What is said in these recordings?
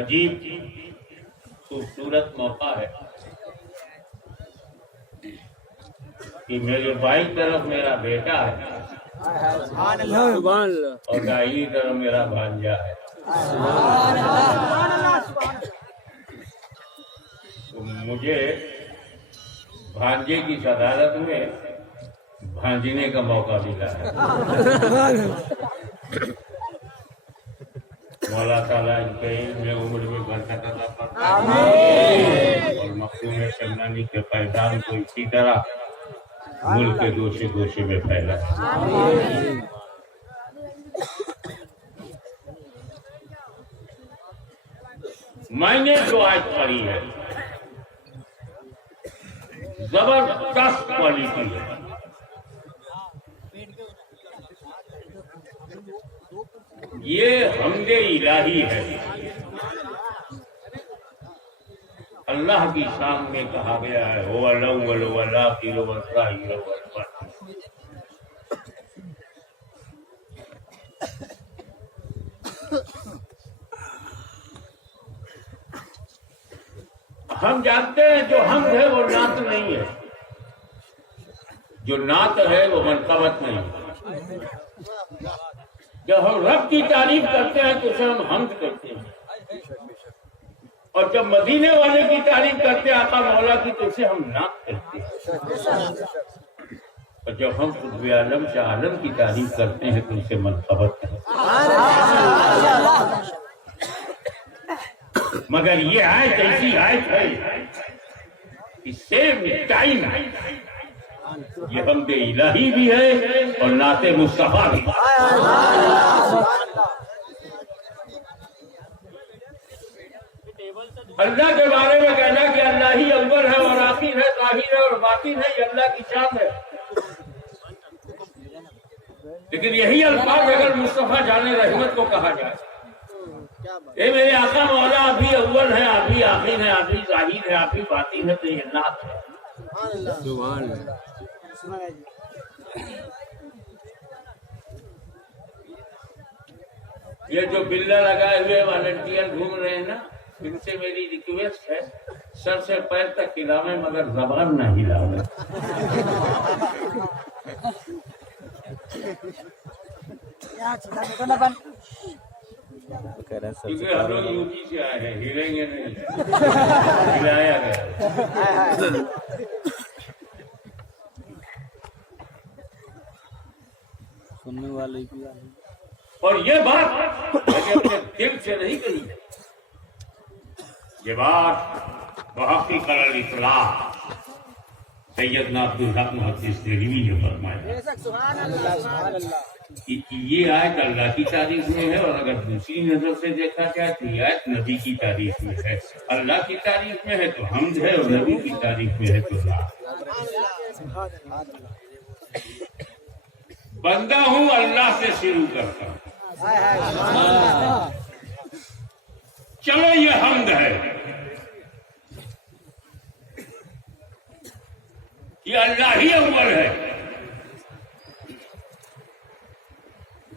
अजीब खूबसूरत मौका है कि मेरे बाई तरफ मेरा बेटा है और दाहिनी तरफ मेरा भांजा है। तो मुझे भांजे की सदारत में भांजने का मौका मिला है। मौला ताला इनके इल्म उम्र में बरकत अता फरमाए और मखदूम शमनानी के पैगाम को इसी तरह मुल्क के गोशे गोशे में फैलाए। मैंने जो आज पढ़ी है जबरदस्त क्वालिटी है। ये हमदे इलाही है। अल्लाह की शान में कहा गया है वो अल्लाह वला किलो वला हिरो वला। हम जानते हैं जो हमद है वो नात नहीं है, जो नात है वो मनकबत नहीं है। जब हम रब की तारीफ करते हैं तो उसे हम हम्द करते हैं, और जब मदीने वाले की तारीफ करते हैं आका मौला की तो उसे हम नात करते हैं। और जब हम खुद आलम शाह आलम की तारीफ करते हैं तो उसे मनकबत करते हैं। मगर ये आयत ऐसी आयत है इससे टाइम है। ये हमदे इलाही भी है और नाते मुस्तफा भी। अल्लाह के बारे में कहना कि अल्लाह ही अव्वल है और आखिर है, ज़ाहिर है और बातिन है, ये अल्लाह की शान है। लेकिन यही अल्फाज अगर मुस्तफा जाने रहमत को कहा जाए, ये मेरे आका मौला आप ही अव्वल है, आप ही आखिर है, आप ही ज़ाहिर है, आप ही बातिन है, तो ये नात है। ये जो बिल्ला लगाए हुए वॉलंटियर घूम रहे हैं ना, इनसे मेरी रिक्वेस्ट है सर से पैर तक हिलावे मगर जबान ना हिलावे। क्योंकि हम लोग यूपी से आए हैं, हिलेंगे नहीं, हिलाया गया। सुनने वाले की और ये बात मैंने अपने दिल से नहीं कही, ये बात मुहक्किक़ अल-इत्लाअ सैयदना अब्दुल हक मुहद्दिस देहलवी ने फरमाया कि ये आयत अल्लाह की तारीफ में है, और अगर दूसरी नजर से देखा जाए तो ये आयत नबी की तारीफ में है। अल्लाह की तारीफ में है तो हम्द है, और नबी की तारीफ में है तो नात। बंदा हूँ अल्लाह से शुरू करता हूँ। चलो ये हम्द है कि अल्लाह ही अव्वल है,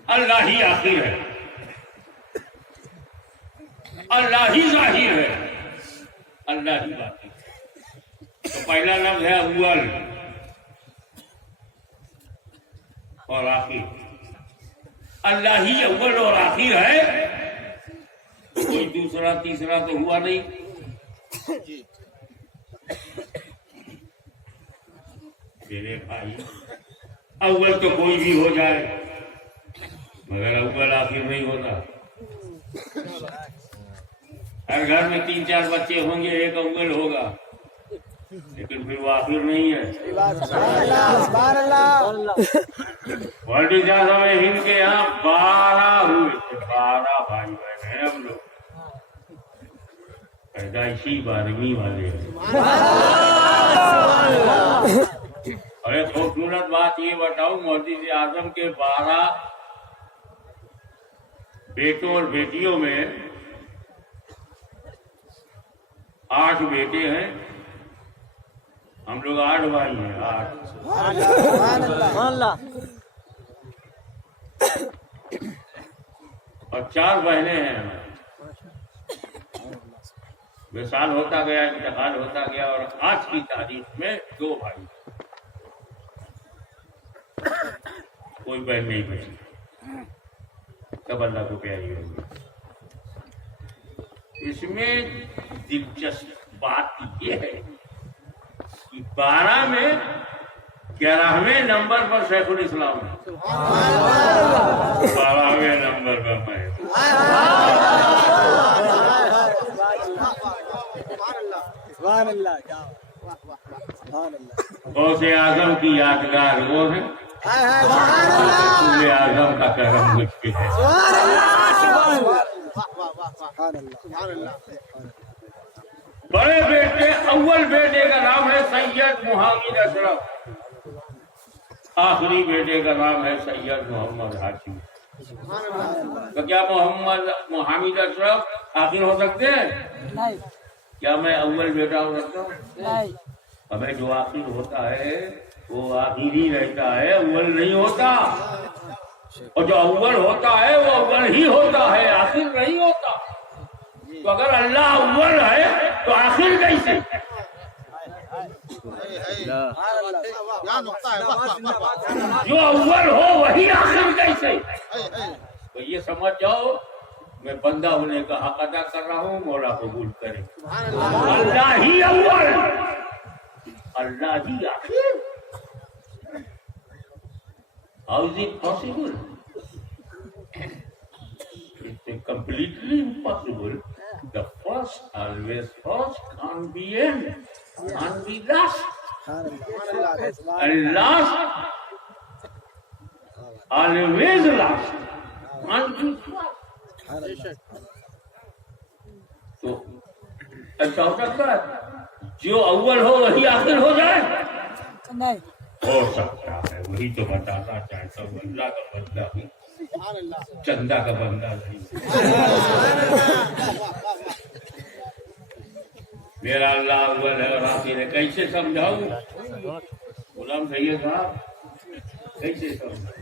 अल्लाह ही आखिर है, अल्लाह ही ज़ाहिर है, अल्लाह ही बातिन है। तो पहला लफ्ज़ है अव्वल और आखिर। अल्लाह ही अव्वल और आखिर है, कोई दूसरा तीसरा तो हुआ नहीं। मेरे भाई अव्वल तो कोई भी हो जाए मगर अव्वल आखिर नहीं होता। हर घर में 3-4 बच्चे होंगे, एक अव्वल होगा, लेकिन फिर वो आखिर नहीं है। हिंद के यहाँ 12 हुए थे, 12 भाई बहन हैं हम लोग, पैदाइशी 12वीं वाले हैं। और एक खूबसूरत बात ये बताऊं, मोहद्दिस आजम के 12 बेटों और बेटियों में 8 बेटे हैं, हम लोग 8 भाई हैं, 8। और 4 बहनें हैं। विशाल होता गया, इंतकाल होता गया, और आज की तारीख में 2 भाई, कोई बहन नहीं बची, तब अल्लाह को प्यारी होगी। इसमें दिलचस्प बात यह है कि 12 में 11वें नंबर पर शेखुल इस्लाम है, 12वें नंबर पर मैं। गौसे आजम की यादगार वो है, रसूल आजम का करम मुझ पे है। बड़े बेटे, अव्वल बेटे का नाम है सैयद मुहम्मद अशरफ, आखिरी बेटे का नाम है सैयद मोहम्मद हाशिम। तो क्या मुहम्मद अशरफ आखिर हो सकते हैं? नहीं। क्या मैं अव्वल बेटा हो सकता हूँ? नहीं। हमें जो आखिर होता है वो आखिर ही रहता है, अव्वल नहीं होता। और जो अव्वल होता है वो अव्वल ही होता है, आखिर नहीं होता। तो अगर अल्लाह अव्वल है तो आखिर कैसे? जो अव्वल हो वही आखिर कैसे? तो ये समझ जाओ, मैं बंदा होने का हक अदा कर रहा हूँ, मौला कबूल करे। अल्लाह ही अव्वल, अल्लाह ही आखिर। How is it possible? It's completely impossible. The first always first, can't be end, can't be last. And last always last, can't be first. तो ऐसा हो सकता है जो अव्वल हो वही आखिर हो जाए? नहीं हो सकता है, वही तो बताना चाहता हूँ। अल्लाह का बंदा हूँ, चंदा का बंदा नहीं। मेरा अल्लाह अव्वल है और आखिर है। कैसे समझाऊं गुलाम सैयद साहब, कैसे समझाऊं?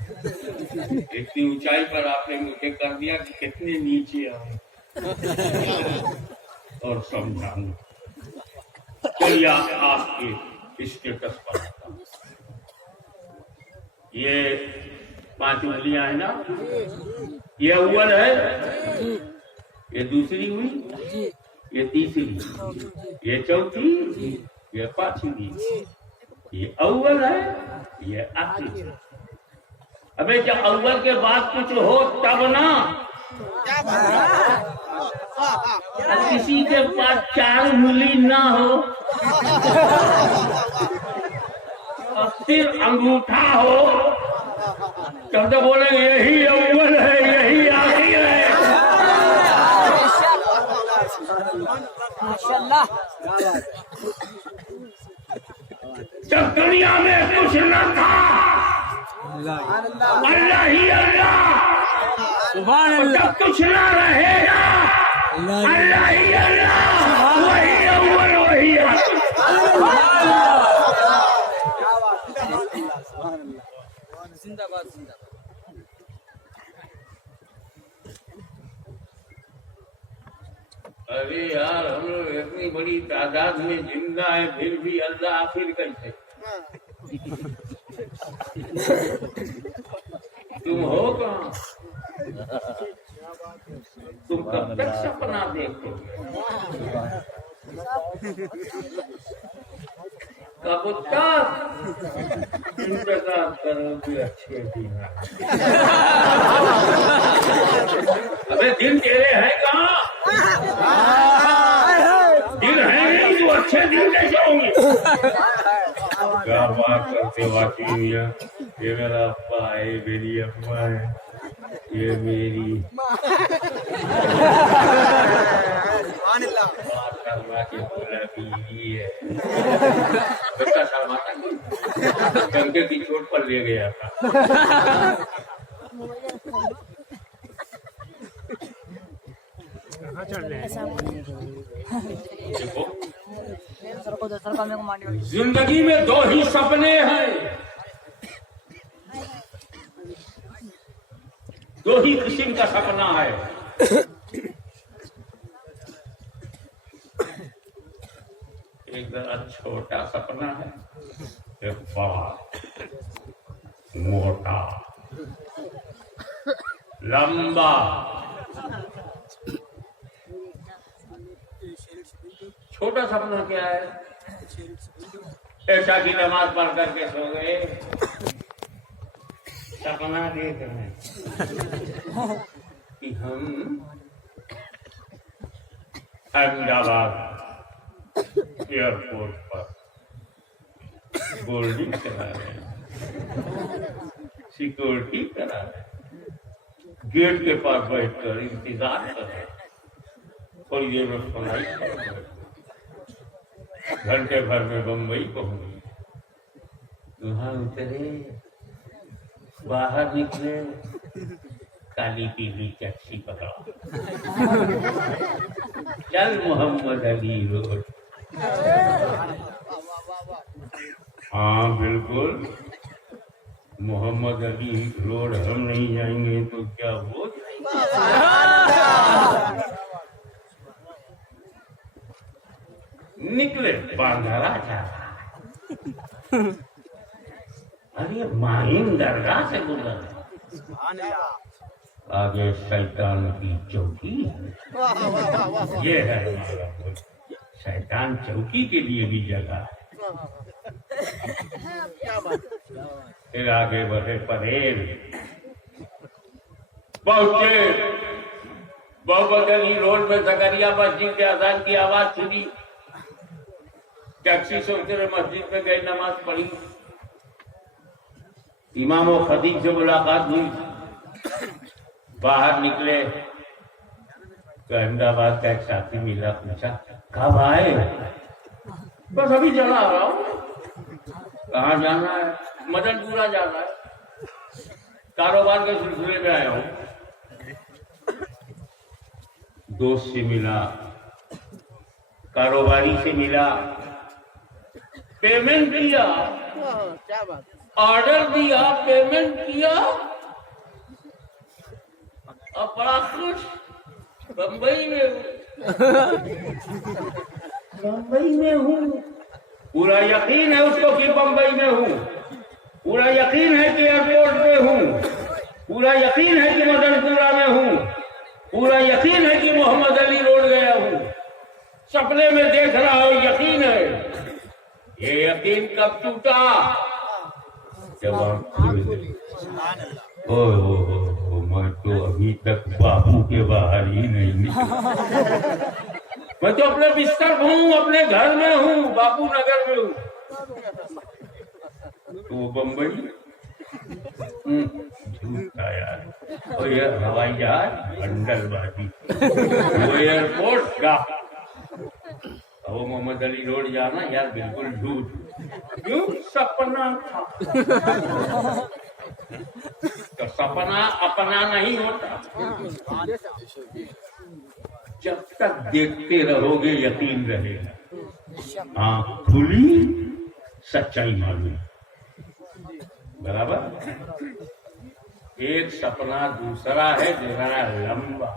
इतनी ऊंचाई पर आपने मुझे कर दिया कि कितने नीचे आऊं और समझाऊं। चलिए आपके स्टेटस पर ये 5 उंगलियां है ना, ये अव्वल है, ये दूसरी हुई, ये तीसरी, ये चौथी, ये 5वीं, ये अव्वल है, ये आखिरी। अबे जब अव्वल के बाद कुछ हो तब ना, किसी के पास 4 उंगली ना हो और फिर अंगूठा हो तब तो बोलेंगे यही अव्वल है, यही आखिर है। जब दुनिया में कुछ न था, अल्लाह ही अल्लाह, जब कुछ न रहेगा, अल्लाह ही अल्लाह, वही अव्वल वही आखिर। जिंदाबाद जिंदाबाद। अरे यार, हम लोग इतनी बड़ी तादाद में जिंदा है, फिर भी अल्लाह आखिर कैसे? तुम हो कहाँ? तुम कब तक सपना देखोगे? कब तक इंतजार करोगे अच्छे दिन? दिन तेरे हैं कहाँ? दिन है नहीं तो अच्छे दिन कैसे होंगे? क्या बात करते वाकई मियां, ये मेरा अब्बा है, मेरी अम्मा है, ये मेरी बीवी है। गंगे की चोट पर ले गया था। जिंदगी में दो ही सपने हैं, दो ही किस्म का सपना है। एक जरा छोटा सपना है, एक बड़ा मोटा लंबा। छोटा सपना क्या है? ऐसा की नमाज पढ़ करके सो गए, सपना देख रहे हैं कि हम अहमदाबाद एयरपोर्ट पर बोर्डिंग करा रहे हैं, सिक्योरिटी करा रहे हैं, गेट के पास बैठकर इंतजार कर रहे हैं, थोड़ी देर में फ्लाइट कर रहे हैं, घंटे भर में बम्बई पहुंचे। वहां उतरे, बाहर निकले, काली पीली टैक्सी पकड़ा, चल मोहम्मद अली रोड। हाँ बिल्कुल, मोहम्मद अली रोड हम नहीं जाएंगे तो क्या वो निकले, बांधारा जा रहा। अरे माहिम दरगाह से गुजर, आगे शैतान की चौकी है। ये है हमारा मुल्क, शैतान चौकी के लिए भी जगह है। फिर आगे बढ़े, परेल पहुंचे, मोहम्मद अली रोड में जकरिया मस्जिद के अजान की आवाज सुनी, टैक्सी से उतरे, मस्जिद में गए, नमाज पढ़ी, इमाम और खतीब से मुलाकात हुई, बाहर निकले तो अहमदाबाद का एक साथी मिला, पूछा कब आए? बस अभी चला आ रहा हूँ। कहाँ जाना है? मदनपुरा जाना है, कारोबार के सिलसिले में आया हूँ। दोस्त से मिला, कारोबारी से मिला, पेमेंट किया, ऑर्डर दिया, पेमेंट किया, अब बड़ा खुश बम्बई में हूँ। बम्बई में हूँ, पूरा यकीन है उसको कि बम्बई में हूँ, पूरा यकीन है कि एयरपोर्ट पे हूँ, पूरा यकीन है कि मदनपुरा में हूँ, पूरा यकीन है कि मोहम्मद अली रोड गया हूँ। सपने में देख रहा हूँ, यकीन है। ये यकीन कब टूटा? जब मैं तो अभी तक बाबू के बाहर ही नहीं निकला। मैं तो अपने बिस्तर हूँ, अपने घर में हूँ, बापू नगर में हूँ। तो वो बम्बई झूठा यार, और ये हवाई जहाज बंडलबाजी, वो एयरपोर्ट का, वो मोहम्मद अली रोड जाना यार बिल्कुल झूठ, क्यों? सपना था। तो सपना अपना नहीं होता। जब तक देखते रहोगे यकीन रहेगा, आँख खुली सच्चाई मालूम। बराबर। एक सपना दूसरा है जरा लंबा।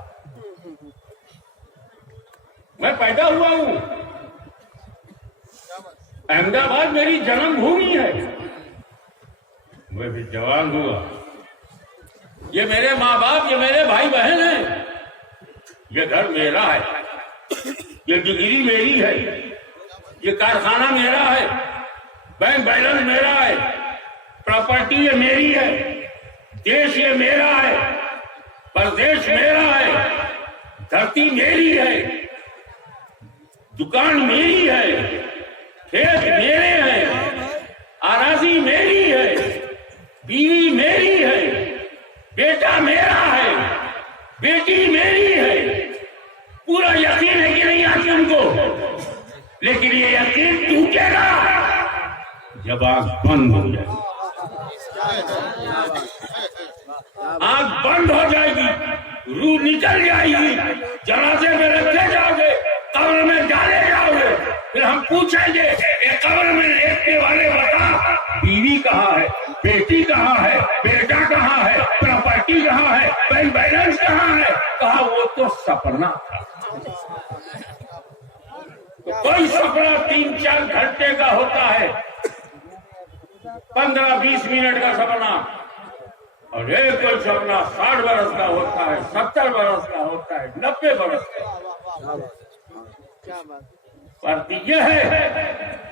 मैं पैदा हुआ हूँ, अहमदाबाद मेरी जन्मभूमि है, मैं भी जवान हुआ, ये मेरे माँ बाप, ये मेरे भाई बहन हैं, ये घर मेरा है, ये डिग्री मेरी है, ये कारखाना मेरा है, बैंक बैलेंस मेरा है, प्रॉपर्टी ये मेरी है, देश ये मेरा है, प्रदेश मेरा है, धरती मेरी है, दुकान मेरी है, खेत मेरे हैं, आराजी मेरी है, बीवी मेरी है, बेटा मेरा है, बेटी मेरी है। पूरा यकीन है कि नहीं आती उनको, लेकिन ये यकीन टूटेगा जब आंख बंद हो जाएगी। आंख बंद हो जाएगी, रूह निकल जाएगी, जनाजे में रखे जाओगे, कब्र में डाले जाओगे, फिर हम पूछेंगे ये कब्र में लेटने वाले बता बीवी कहाँ है, बेटी कहाँ है, बेटा कहाँ है, प्रॉपर्टी कहाँ है, बैंक बैलेंस कहाँ है? कहा वो तो सपना था। तो कोई सपना 3-4 घंटे का होता है, 15-20 मिनट का सपना, और एक कोई सपना 60 बरस का होता है, 70 बरस का होता है, 90 बरस का। पर यह है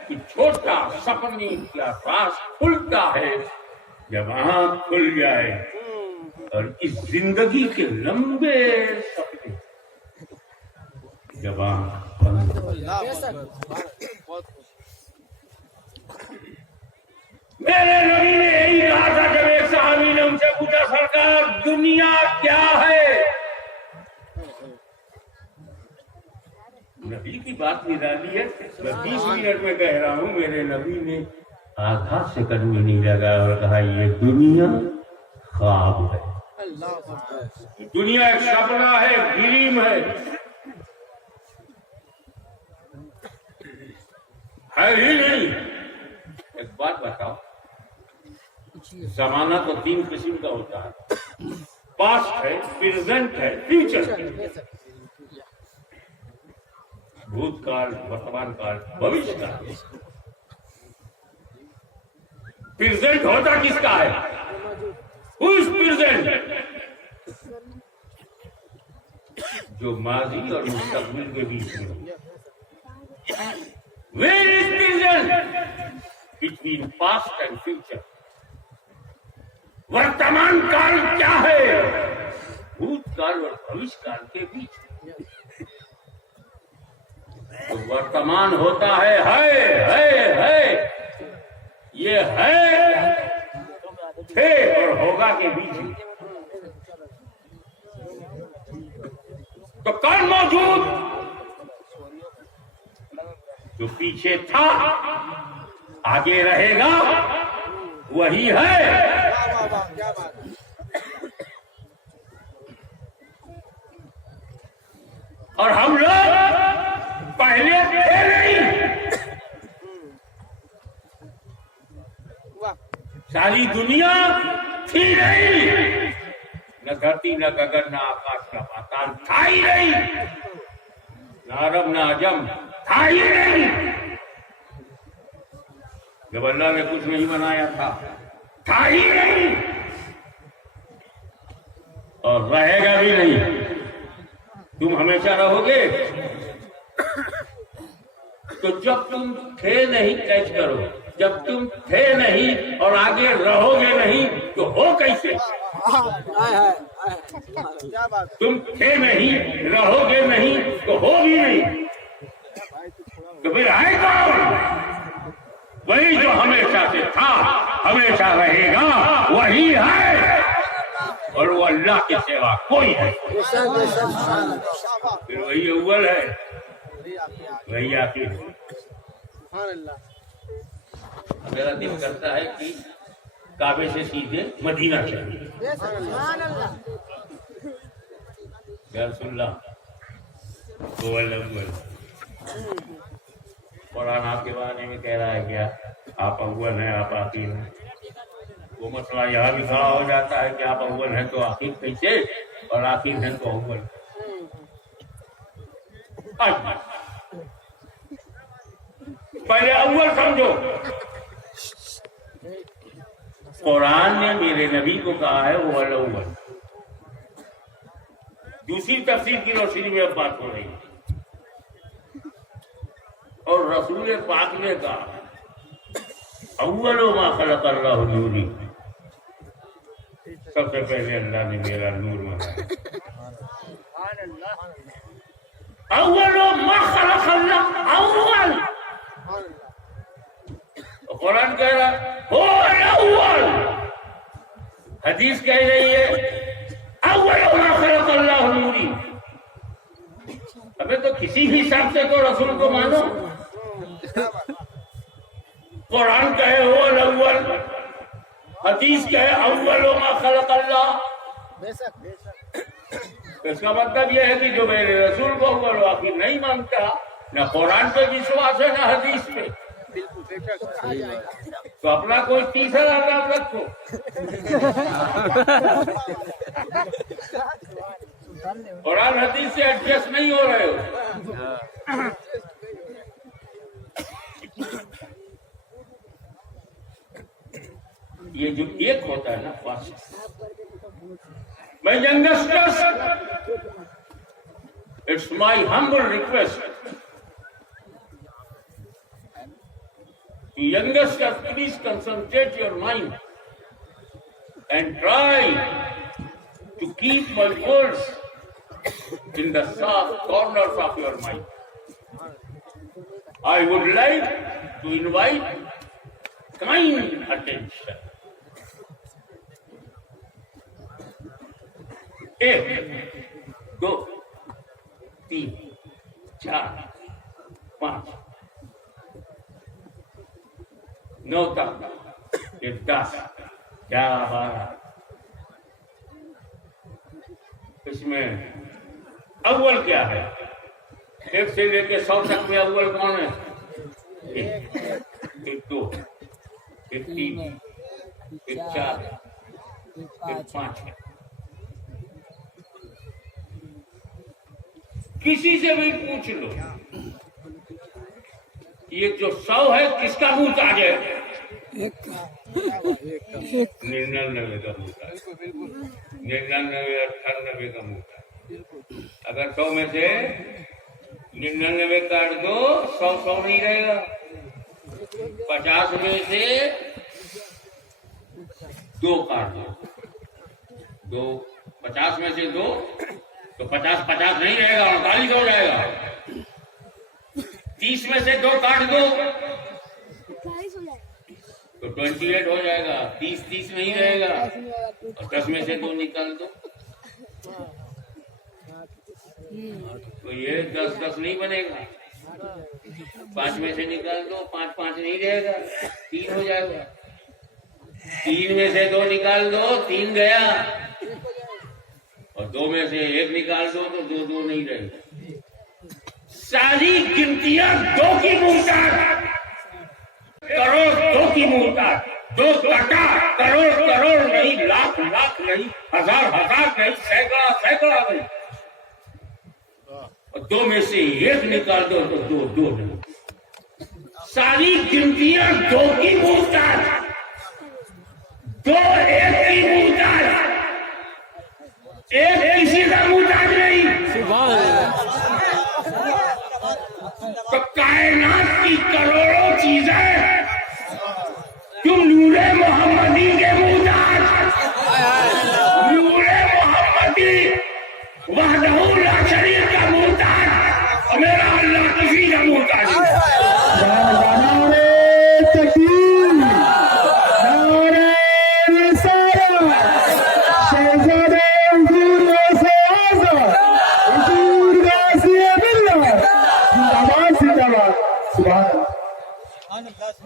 कि छोटा सपने का राज खुलता है जब आंख खुल जाए, और इस जिंदगी के लंबे सपने जब आंख बंद हो जाए। मेरे नबी ने यही कहा था जब एक सहाबी ने उनसे पूछा, सरकार दुनिया क्या है? नबी की बात निराली है, मैं 20 मिनट में कह रहा हूँ। मेरे नबी ने आधा सेकंड में नहीं लगा और कहा ये दुनिया ख्वाब है, दुनिया एक सपना है, ड्रीम है ही नहीं। एक बात बताओ, जमाना तो 3 किस्म का होता है, पास्ट है, प्रेजेंट है, फ्यूचर है। भूतकाल, वर्तमान काल, भविष्य काल। प्रेजेंट होता किसका है? Who is present? जो माजी और मुस्तकबिल के बीच में। Where is present between past and future? वर्तमान काल क्या है? भूतकाल और भविष्य काल के बीच। तो वर्तमान होता है, ये है थे और होगा के बीच में। तो कौन मौजूद? जो पीछे था, आगे रहेगा, वही है। और हम लोग पहले थे नहीं। सारी दुनिया थी नहीं, न धरती, न गगन, न आकाश, न पाताल था ही नहीं, न अरब, न अजम था ही नहीं। जब अल्लाह ने कुछ नहीं बनाया था ही नहीं, और रहेगा भी नहीं। तुम हमेशा रहोगे। तो जब तुम थे नहीं, कैच करो, जब तुम थे नहीं और आगे रहोगे नहीं तो हो कैसे? तुम थे नहीं, रहोगे नहीं तो हो भी नहीं, तो फिर है कौन? वही जो हमेशा से था, हमेशा रहेगा, वही है, और वो अल्लाह के सिवा कोई है। फिर वही अव्वल है, वही आखिर है। मेरा दिल करता है कि काबे से सीधे मदीना चाहिए। कुरान आपके बारे में कह रहा है क्या? आप अव्वल हैं, आप आखिर हैं। वो मसला यहाँ भी खड़ा हो जाता है कि आप अव्वल हैं तो आखिर कैसे, और आखिर हैं तो अव्वल। पहले अव्वल समझो। कुरान ने मेरे नबी को कहा है वो अव्वल। दूसरी तफसीर की रोशनी में अब बात हो रही है। और रसूल पाक ने कहा अव्वलो मा खलक़ अल्लाहु नूरी, सबसे पहले अल्लाह ने मेरा नूर बनाया। अव्वलो मा खलक़ल्लाह अव्वल, कुरान कह रहा हो अव्वल, हदीस कह रही है अव्वलो मा खलक़ल्लाह नूरी। अबे तो किसी हिसाब से तो रसूल को मानो। कुरान कहे हो अव्वल, हदीस कहे अव्वलो मा खलक़ल्लाह। इसका मतलब यह है कि जो मेरे रसूल को अव्वल आखिर नहीं मानता, ना कुरान पे विश्वास है ना हदीस पे, तो अपना कोई तीसरा नाम रखो। कुरान हदीस से एडजस्ट नहीं हो रहे हो। ये जो एक होता है ना फासिक, my youngsters, it's my humble request. Youngsters, please concentrate your mind and try to keep my words in the soft corners of your mind. I would like to invite kind attention. एक, दो, तीन, चार, पांच, 9 तक, फिर 10, 11, 12। इसमें अव्वल क्या है? 1 से लेके 100 तक में अव्वल कौन है? 1, 2, 3, 4, 5। किसी से भी पूछ लो, ये जो 100 है किसका मुहताज है? 99 का मुहताज, 99, 98 का मुहताज। अगर 100 में से 99 काट दो, 100 नहीं रहेगा। 50 में से 2 काट दो, 50 में से 2 तो 50 नहीं रहेगा, 48 हो जाएगा। 30 में से 2 काट दो तो 28 हो जाएगा। 30 नहीं रहेगा। और 10 में से 2 निकाल दो तो ये 10 नहीं बनेगा। 5 में से निकाल दो, 5 नहीं रहेगा, 3 हो जाएगा। 3 में से 2 निकाल दो, 3 गया। और 2 में से 1 निकाल दो तो 2 नहीं रहेगा। सारी गिनतियां 2 की मुहताज, करोड़ 2 की मुहताज। 2 कटा करोड़ नहीं, लाख नहीं, हजार नहीं, सैकड़ा नहीं। और 2 में से 1 निकाल दो तो 2 नहीं। सारी गिनतियां 2 की मुहताज, 2 1 की मुहताज, 1 किसी का मुहताज नहीं। तो कायनात की करोड़ों चीजें तुम नूरे मोहम्मदी के मुहताज, नूरे मोहम्मदी वहदहू ला शरीक का मुहताज, और मेरा अल्लाह किसी का मुहताज नहीं।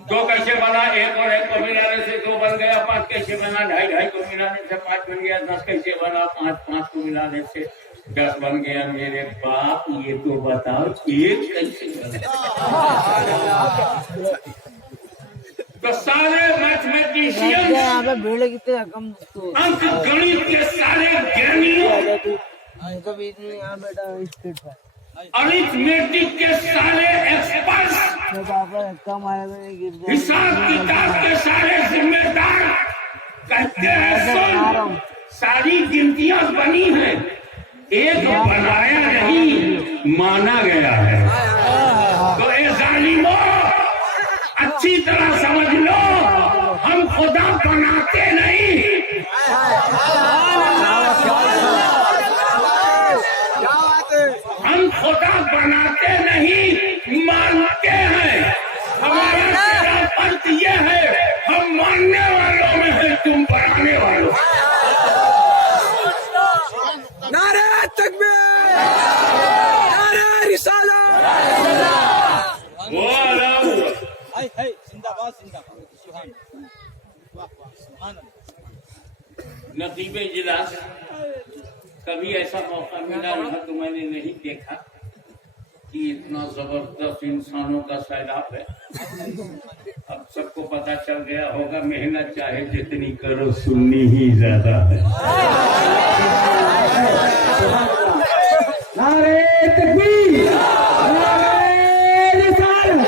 दो कैसे बना? 1 और 1 को मिलाने से 2 बन गया। 5 कैसे बना? 2.5 को मिलाने से 5 बन गया। 10 कैसे बना? 5 को मिलाने से 10 बन गया। मेरे बाप, ये तो बताओ 1 कैसे बना? तो सारे मैथमेटिशियन, अंक गणित के सारे ज्ञानियों, अरिथमेटिक के सारे एक्सपर्ट, हिसाब किताब के सारे जिम्मेदार कहते हैं सुन, सारी गिनतियां बनी हैं, एक बनाया नहीं, माना गया है। तो ए जालिमों, अच्छी तरह समझ लो, हम खुदा बनाते नहीं, हम खुदा खतीब इजलास, कभी ऐसा मौका मिला रहा तो मैंने नहीं देखा कि इतना जबरदस्त इंसानों का सैलाब है। अब सबको पता चल गया होगा, मेहनत चाहे जितनी करो सुन्नी ही ज्यादा है। नारे तकबीर, नारे रिसालत,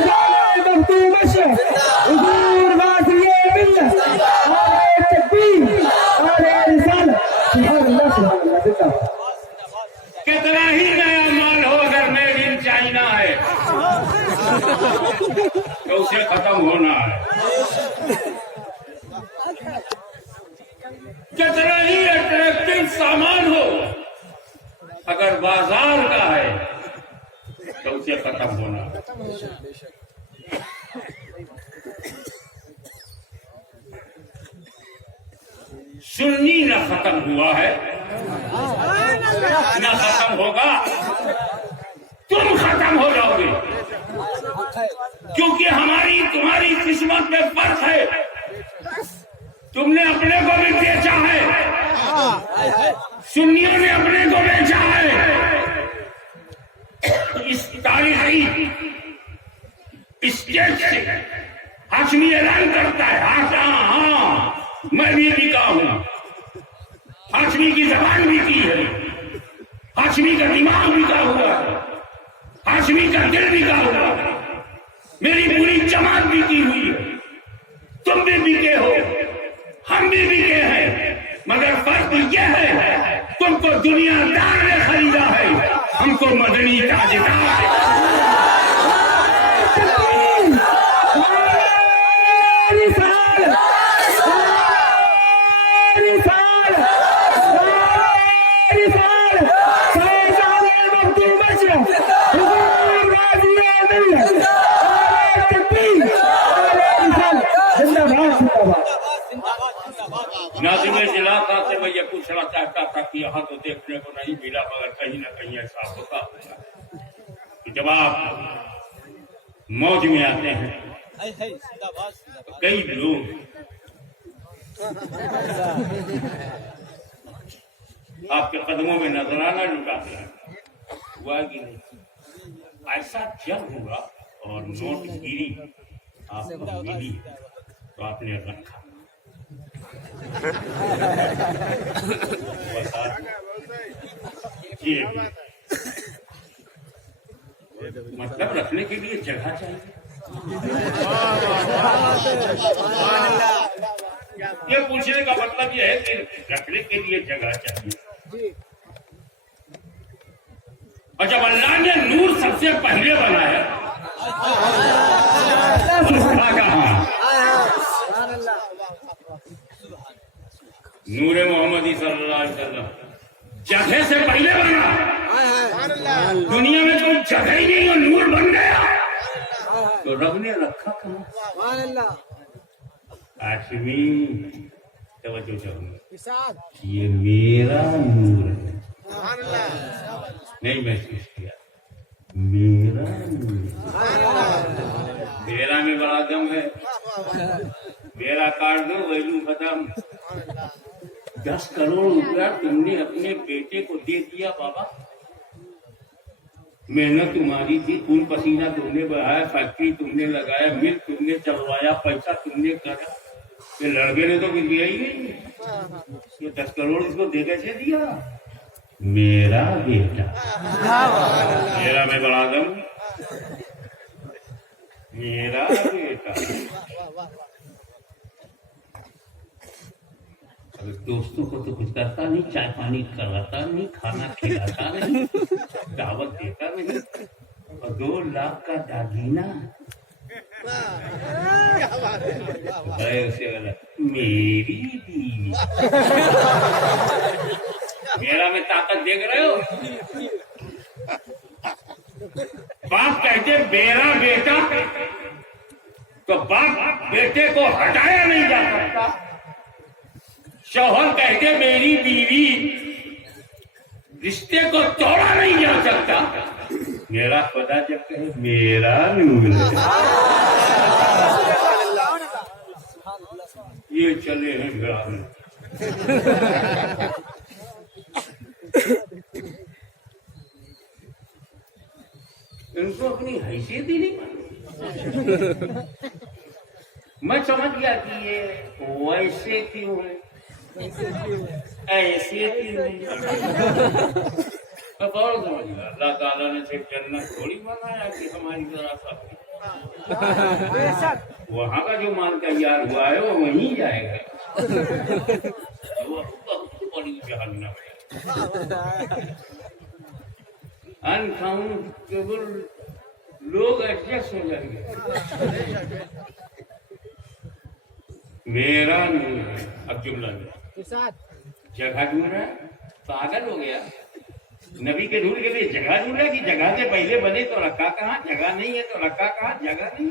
नारे मखदूमश, हुजूर वासिए मिल्लत, नारे तकबीर, नारे रिसालत, सुभान अल्लाह जिंदाबाद। कितना ही नया माल हो, अगर मेड इन चाइना है तो उसे खत्म होना है। कितना ही अट्रैक्टिव सामान हो, अगर बाजार का है तो उसे खत्म होना है। सुन्नी न खत्म हुआ है, न खत्म होगा, तुम खत्म हो जाओगे, क्योंकि हमारी तुम्हारी किस्मत में फर्क है। तुमने अपने को भी बेचा है, सुन्नियों ने अपने को बेचा है। इस तारीखी स्टेज से हाशमी ऐलान करता है, हाँ मैं भी बिका हूं। हाशमी की जबान भी की है, हाशमी का दिमाग बिका हुआ है, हाशमी का दिल बिका हुआ है, मेरी पूरी जमात बिकी हुई है। तुम भी बिके हो, हम भी बिके हैं, मगर फर्क यह है तुमको दुनियादार ने खरीदा है, हमको मदनी ताजदार। नाज़िम जिलाका से मैं ये पूछना चाहता था कि यहाँ तो देखने को नहीं मिला, मगर कहीं ना कहीं ऐसा होता होगा कि जब आप मौज में आते हैं तो कई लोग आपके कदमों में नजराना लुटाते हैं। हुआ कि नहीं? ऐसा जब हुआ और नोट गिरी आपको मिली तो आपने रखा। ये मतलब रखने के लिए जगह चाहिए। ये पूछने का मतलब ये है कि रखने के लिए जगह चाहिए। और जब अल्लाह ने नूर सबसे पहले बनाया नूरे मोहम्मदी सल्लल्लाहु अलैहि वसल्लम जगह से पहले बना। दुनिया में कोई जगह ही नहीं और नूर बन गया, तो रब ने रखा कहाँ? हाशमी तवज्जो चाहूंगा, ये मेरा नूर है। नहीं महसूस किया मेरा नूर, मेरा में बड़ा दम है, मेरा काट दो वैल्यू खत्म। 10 करोड़ रुपया तुमने अपने बेटे को दे दिया बाबा, मेहनत तुम्हारी थी, खून पसीना तुमने बहाया, फैक्ट्री तुमने लगाया, मिल तुमने चलवाया, पैसा तुमने करा, ये लड़के ने तो कुछ दिया ही नहीं। ये 10 करोड़ इसको दे कैसे दिया? मेरा बेटा, मेरा में बड़ा दम, मेरा बेटा। अगर दोस्तों को तो कुछ करता नहीं, चाय पानी कराता नहीं, खाना खिलाता नहीं, दावत देता नहीं, और 2 लाख का दागीना मेरी बीवी। मेरा में ताकत देख रहे हो? बाप कहते मेरा बेटा, तो बाप बेटे को हटाया नहीं जा सकता। शौहर कहते मेरी बीवी, रिश्ते को तोड़ा नहीं जा सकता। मेरा खुदा जब कहे मेरा नूर है, ये चले हैं ग्राम, इनको अपनी हैसियत ही नहीं मालूम। मैं समझ गया कि ये वैसे क्यों है, ऐसे क्यों है। अब और समझ गया, अल्लाह ताला ने सिर्फ जन्नत थोड़ी बनाया कि हमारी तरह सब वहां का जो माल तैयार हुआ है वो वहीं जाएगा। वो बड़ी जहन्नम है, अनकाउंटेबल लोग एडजस्ट हो जाएंगे। मेरा नहीं है। अब जुमला में जगह ढूंढ रहा है, पागल हो गया। नबी के नूर के लिए जगह ढूंढ रहा है कि जगह से पहले बने तो रखा कहाँ, जगह नहीं है तो रखा कहाँ, जगह नहीं।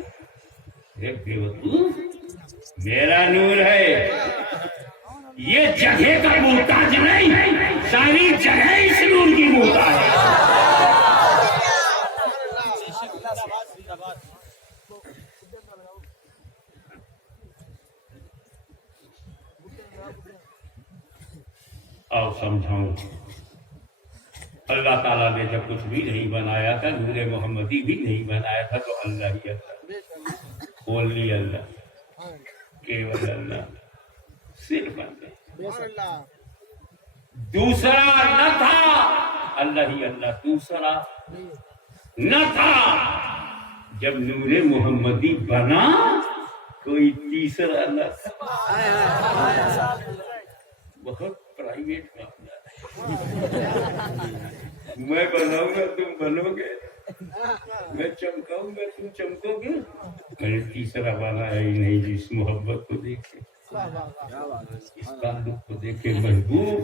बेवकूफ, मेरा नूर है, ये जगह का मोहताज नहीं, सारी जगह इस नूर की मोहताज है। और समझाऊं, अल्लाह ताला ने जब कुछ भी नहीं बनाया था, नूरे मोहम्मदी भी नहीं बनाया था, तो अल्लाह ही अल्लाह, ओनली अल्लाह, केवल अल्लाह, सिर्फ अल्लाह, दूसरा न था। अल्लाह ही अल्लाह, दूसरा न था। जब नूरे मोहम्मदी बना कोई तीसरा न था। बहुत प्राइवेट मामला है। मैं बनाऊंगा तुम बनोगे, मैं चमकाऊंगा तुम चमकोगे। मैंने तीसरा बना है ही नहीं जिस मोहब्बत को देखे, इस ताल्लुक को देखे। महबूब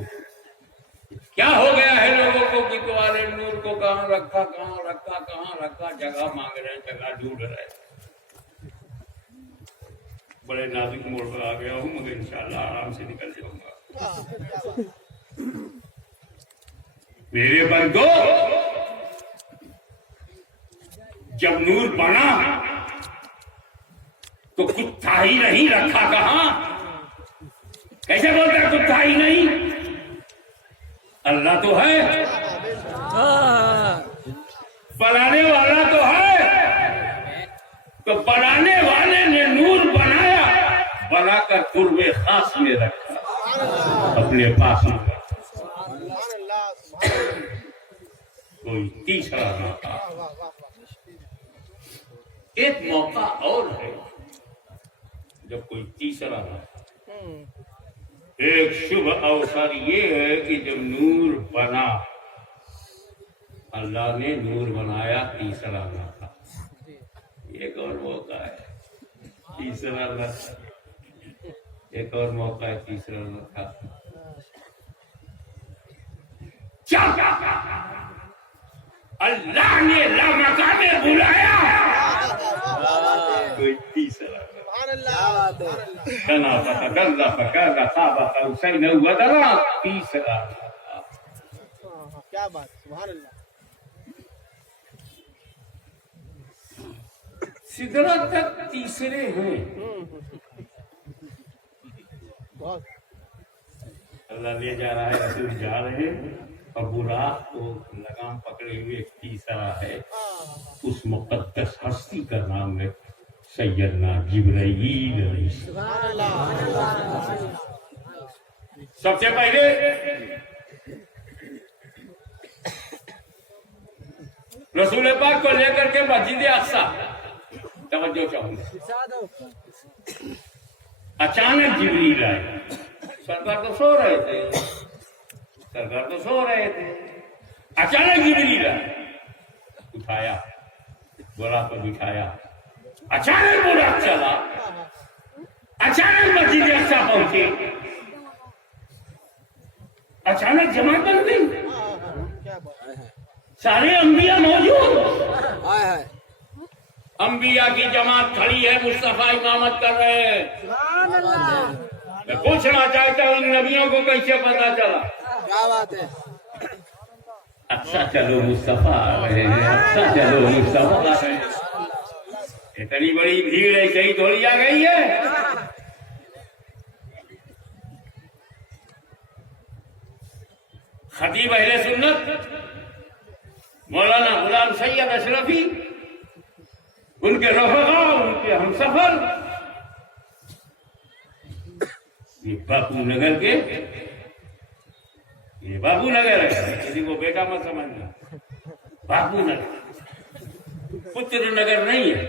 क्या हो गया है लोगों को कि तुम्हारे नूर को कहाँ रखा, कहाँ रखा, कहाँ रखा, जगह मांग रहे हैं, जगह ढूंढ रहे हैं। बड़े नाजुक मोड़ पर आ गया हूँ, मगर इंशाल्लाह आराम से निकल जाऊंगा। मेरे बंदो, जब नूर बना तो कुछ था ही नहीं, रखा कहाँ। कैसे बोलता है कुछ था ही नहीं? अल्लाह तो है, बनाने वाला तो है, तो बनाने वाले ने नूर बनाया, बनाकर कुर्बे खास में रखा, अपने पास में। कोई तीसरा ना था। एक मौका और है जब कोई तीसरा ना था। एक शुभ अवसर ये है कि जब नूर बना, अल्लाह ने नूर बनाया, तीसरा ना था। एक और मौका है, तीसरा ना था। एक और मौका है, तीसरा ना था। अल्लाह ने लामका में बुलाया, कोई तीसरा तीसरा। क्या बात, सुभान अल्लाह। सिदरत तक तीसरे हैं। अल्लाह ले जा रहा है, रसूल जा रहे हैं, और बुराक को लगाम पकड़े हुए एक तीसरा है। उस मुकद्दस हस्ती का नाम है सैयदना जिब्राईल। सबसे पहले रसूल पाक को लेकर के मस्जिद अक्सा, तवज्जो चाहूंगा, अचानक जिब्रील आए। सरकार तो सो रहे थे, अचानक जिब्रील आए, उठाया, बुराक पर बिठाया, अचानक बुराक चला, अचानक मस्जिद अक्सा पहुंचे, अचानक जमात बन गई, सारे अंबिया मौजूद, अंबिया की जमात खड़ी है, मुस्तफा इमामत कर रहे हैं। मैं पूछना चाहता हूँ, इन नबियों को कैसे पता चला? क्या बात है। अच्छा चलो मुस्तफा आ रहे हैं, अच्छा चलो मुस्तफा आ रहे हैं। इतनी बड़ी भीड़ ऐसे ही थोड़ी आ गई है। खतीब अहले सुन्नत मौलाना गुलाम सैयद अशरफी, उनके रफ़क़ा, उनके हमसफर, ये बापू नगर के, ये बापू नगर है, किसी को बेटा मत समझना, बापू नगर, पुत्र नगर नहीं है।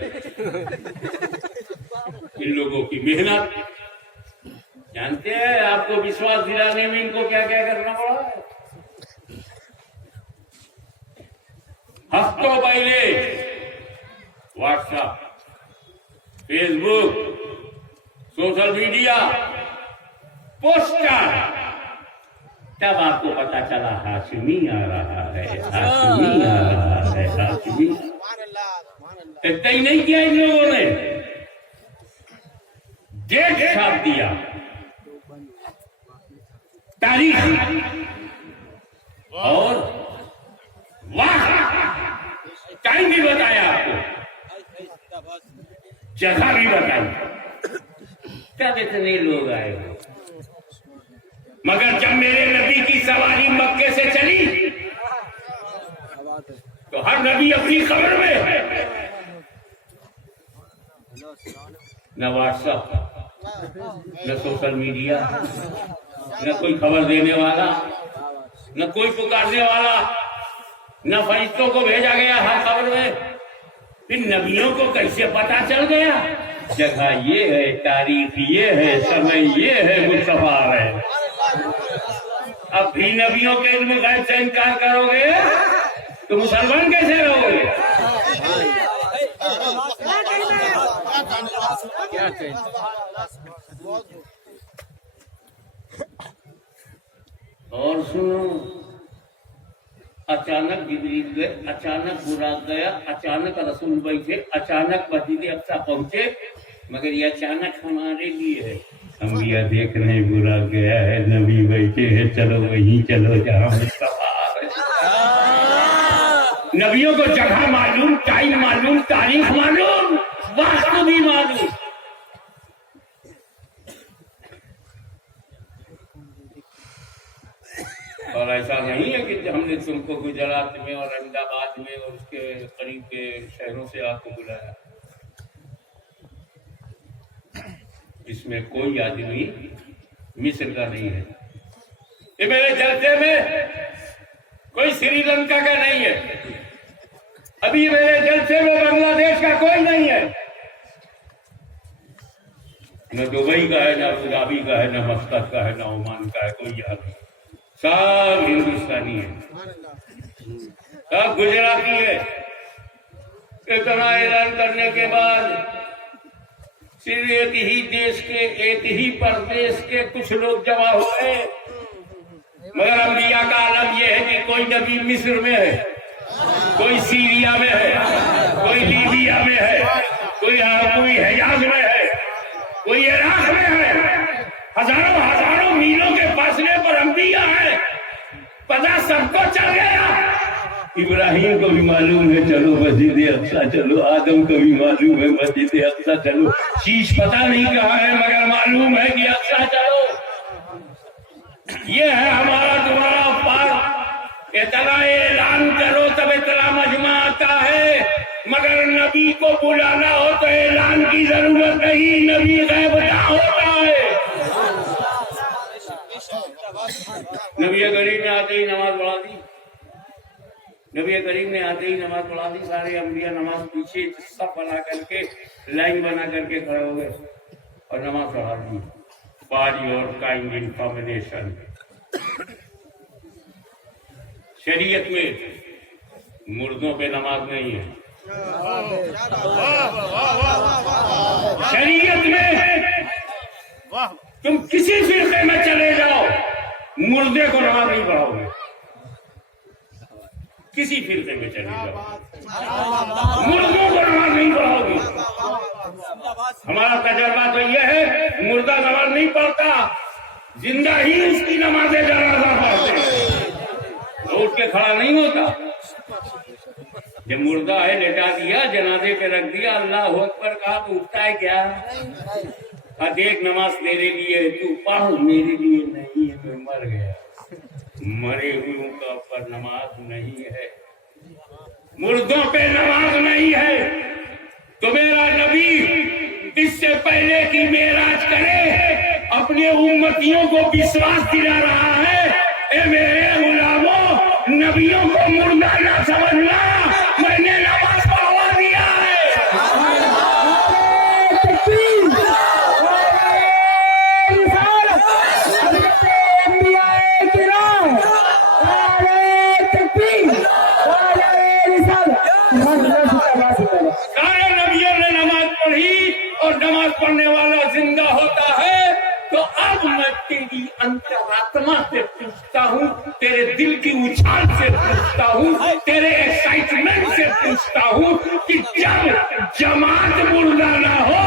इन लोगों की मेहनत जानते हैं, आपको विश्वास दिलाने में इनको क्या क्या करना पड़ा है। हफ्तों पहले WhatsApp, Facebook, social media, poster, तब आपको पता चला हाशिमी आ रहा है, हाशिमी आ रहा है, हाशिमी। इतना ही नहीं किया इन लोगों ने, डेट छाप दिया, तारीख, और टाइम भी बताया आपको, जगह भी बताई, तब इतने लोग आए। मगर जब मेरे नबी की सवारी मक्के से चली तो हर नबी अपनी खबर में, न व्हाट्सएप, न सोशल मीडिया, न कोई खबर देने वाला, न कोई पुकारने वाला, न फरिश्तों को भेजा गया हर खबर में। इन नबियों को कैसे पता चल गया? जगह ये है, तारीख ये है, समय ये है, मुस्तफा है। अब भी नबियों के इल्म गैब से इनकार करोगे तो मुसलमान कैसे रहोगे? और सुनो, अचानक जिब्रील गए, अचानक बुराक गया, अचानक रसूल बैठे, अचानक मस्जिद अक्सा पहुंचे, मगर ये अचानक हमारे लिए है। हम भी देख रहे हैं बुराक गया है, नबी बैठे हैं, चलो वहीं चलो जहाँ मुस्तफा है। नबियों को जगह मालूम, टाइम मालूम, तारीख मालूम, वास्तु भी मालूम। और ऐसा नहीं है कि हमने तुमको गुजरात में और अहमदाबाद में और उसके करीब के शहरों से आपको बुलाया। इसमें कोई आदमी मिस्र का नहीं है, ये मेरे जलसे में कोई श्रीलंका का नहीं है, अभी मेरे जलसे में बांग्लादेश का कोई नहीं है, न दुबई का है, न अबू धाबी का है, न मस्कत का है, न ओमान का है, कोई यहाँ नहीं। सब हिंदुस्तानी है, सब गुजराती है। इतना ऐलान करने के बाद सिर्फ एक ही देश के, एक ही प्रदेश के कुछ लोग जमा हुए, मगर अंबिया का आलम यह है कि कोई नबी मिस्र में है, कोई सीरिया में है, कोई लीबिया में है, कोई हिजाज में है, कोई इराक में है। हजारों हजारों मीलों के फासले पर अंबिया है, पता सबको चल गया। इब्राहिम को भी मालूम है, चलो मस्जिद अक्सा चलो, आदम को भी मालूम है मस्जिद अक्सा चलो, शीश पता नहीं कहाँ है मगर मालूम है कि अक्सा चलो। ये है हमारा तुम्हारा पार। इतना ऐलान करो तब इतना मजमा आता है, मगर नबी को बुलाना हो तो ऐलान की जरूरत नहीं, नबी गैब होता है। नबी करीम ने आते ही नमाज पढ़ा दी, नबी करीम ने आते ही नमाज पढ़ा दी। सारे अंबिया नमाज पीछे सब बना करके, लाइन बना करके खड़े हो गए और नमाज पढ़ा दी। बॉडी और काइंड इन्फॉर्मेशन। शरीयत में मुर्दों पे नमाज नहीं है, शरीयत में तुम किसी फिरके में चले जाओ, मुर्दे को नमाज नहीं पढ़ाओगे। किसी फिरके में चले जाओ, मुर्दों को नमाज नहीं पढ़ाओगे। हमारा तजर्बा तो यह है, मुर्दा नमाज नहीं पढ़ता, जिंदा ही उसकी नमाज़े जनाजा पढ़ते, उठ के खड़ा नहीं होता। जब मुर्दा है लेटा दिया, जनाजे पे रख दिया, अल्लाह अकबर कहा तो उठता है क्या? देख नमाज तेरे लिए तू पढ़, मेरे लिए नहीं है, मैं मर गया। मरे हुओं का पर नमाज नहीं है, मुर्दों पे नमाज नहीं है। तो मेरा नबी इससे पहले कि मेराज करे अपने उम्मतियों को विश्वास दिला रहा है, ए मेरे गुलामों, नबियों को मुर्दा ना समझना, मैंने नमाज पढ़वा दिया है। सारे नबियों ने नमाज पढ़ी और नमाज पढ़ने वाला जिंदा होता है। तो अब मैं तेरी अंतरात्मा से पूछता हूँ, तेरे दिल की उछाल से पूछता हूँ, तेरे एक्साइटमेंट से पूछता हूँ कि जब जमात मुर्दा ना हो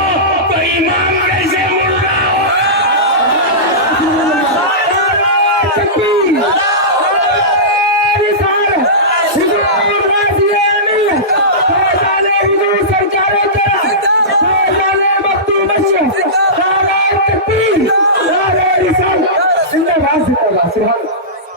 तो इमाम कैसे मुर्दा हो?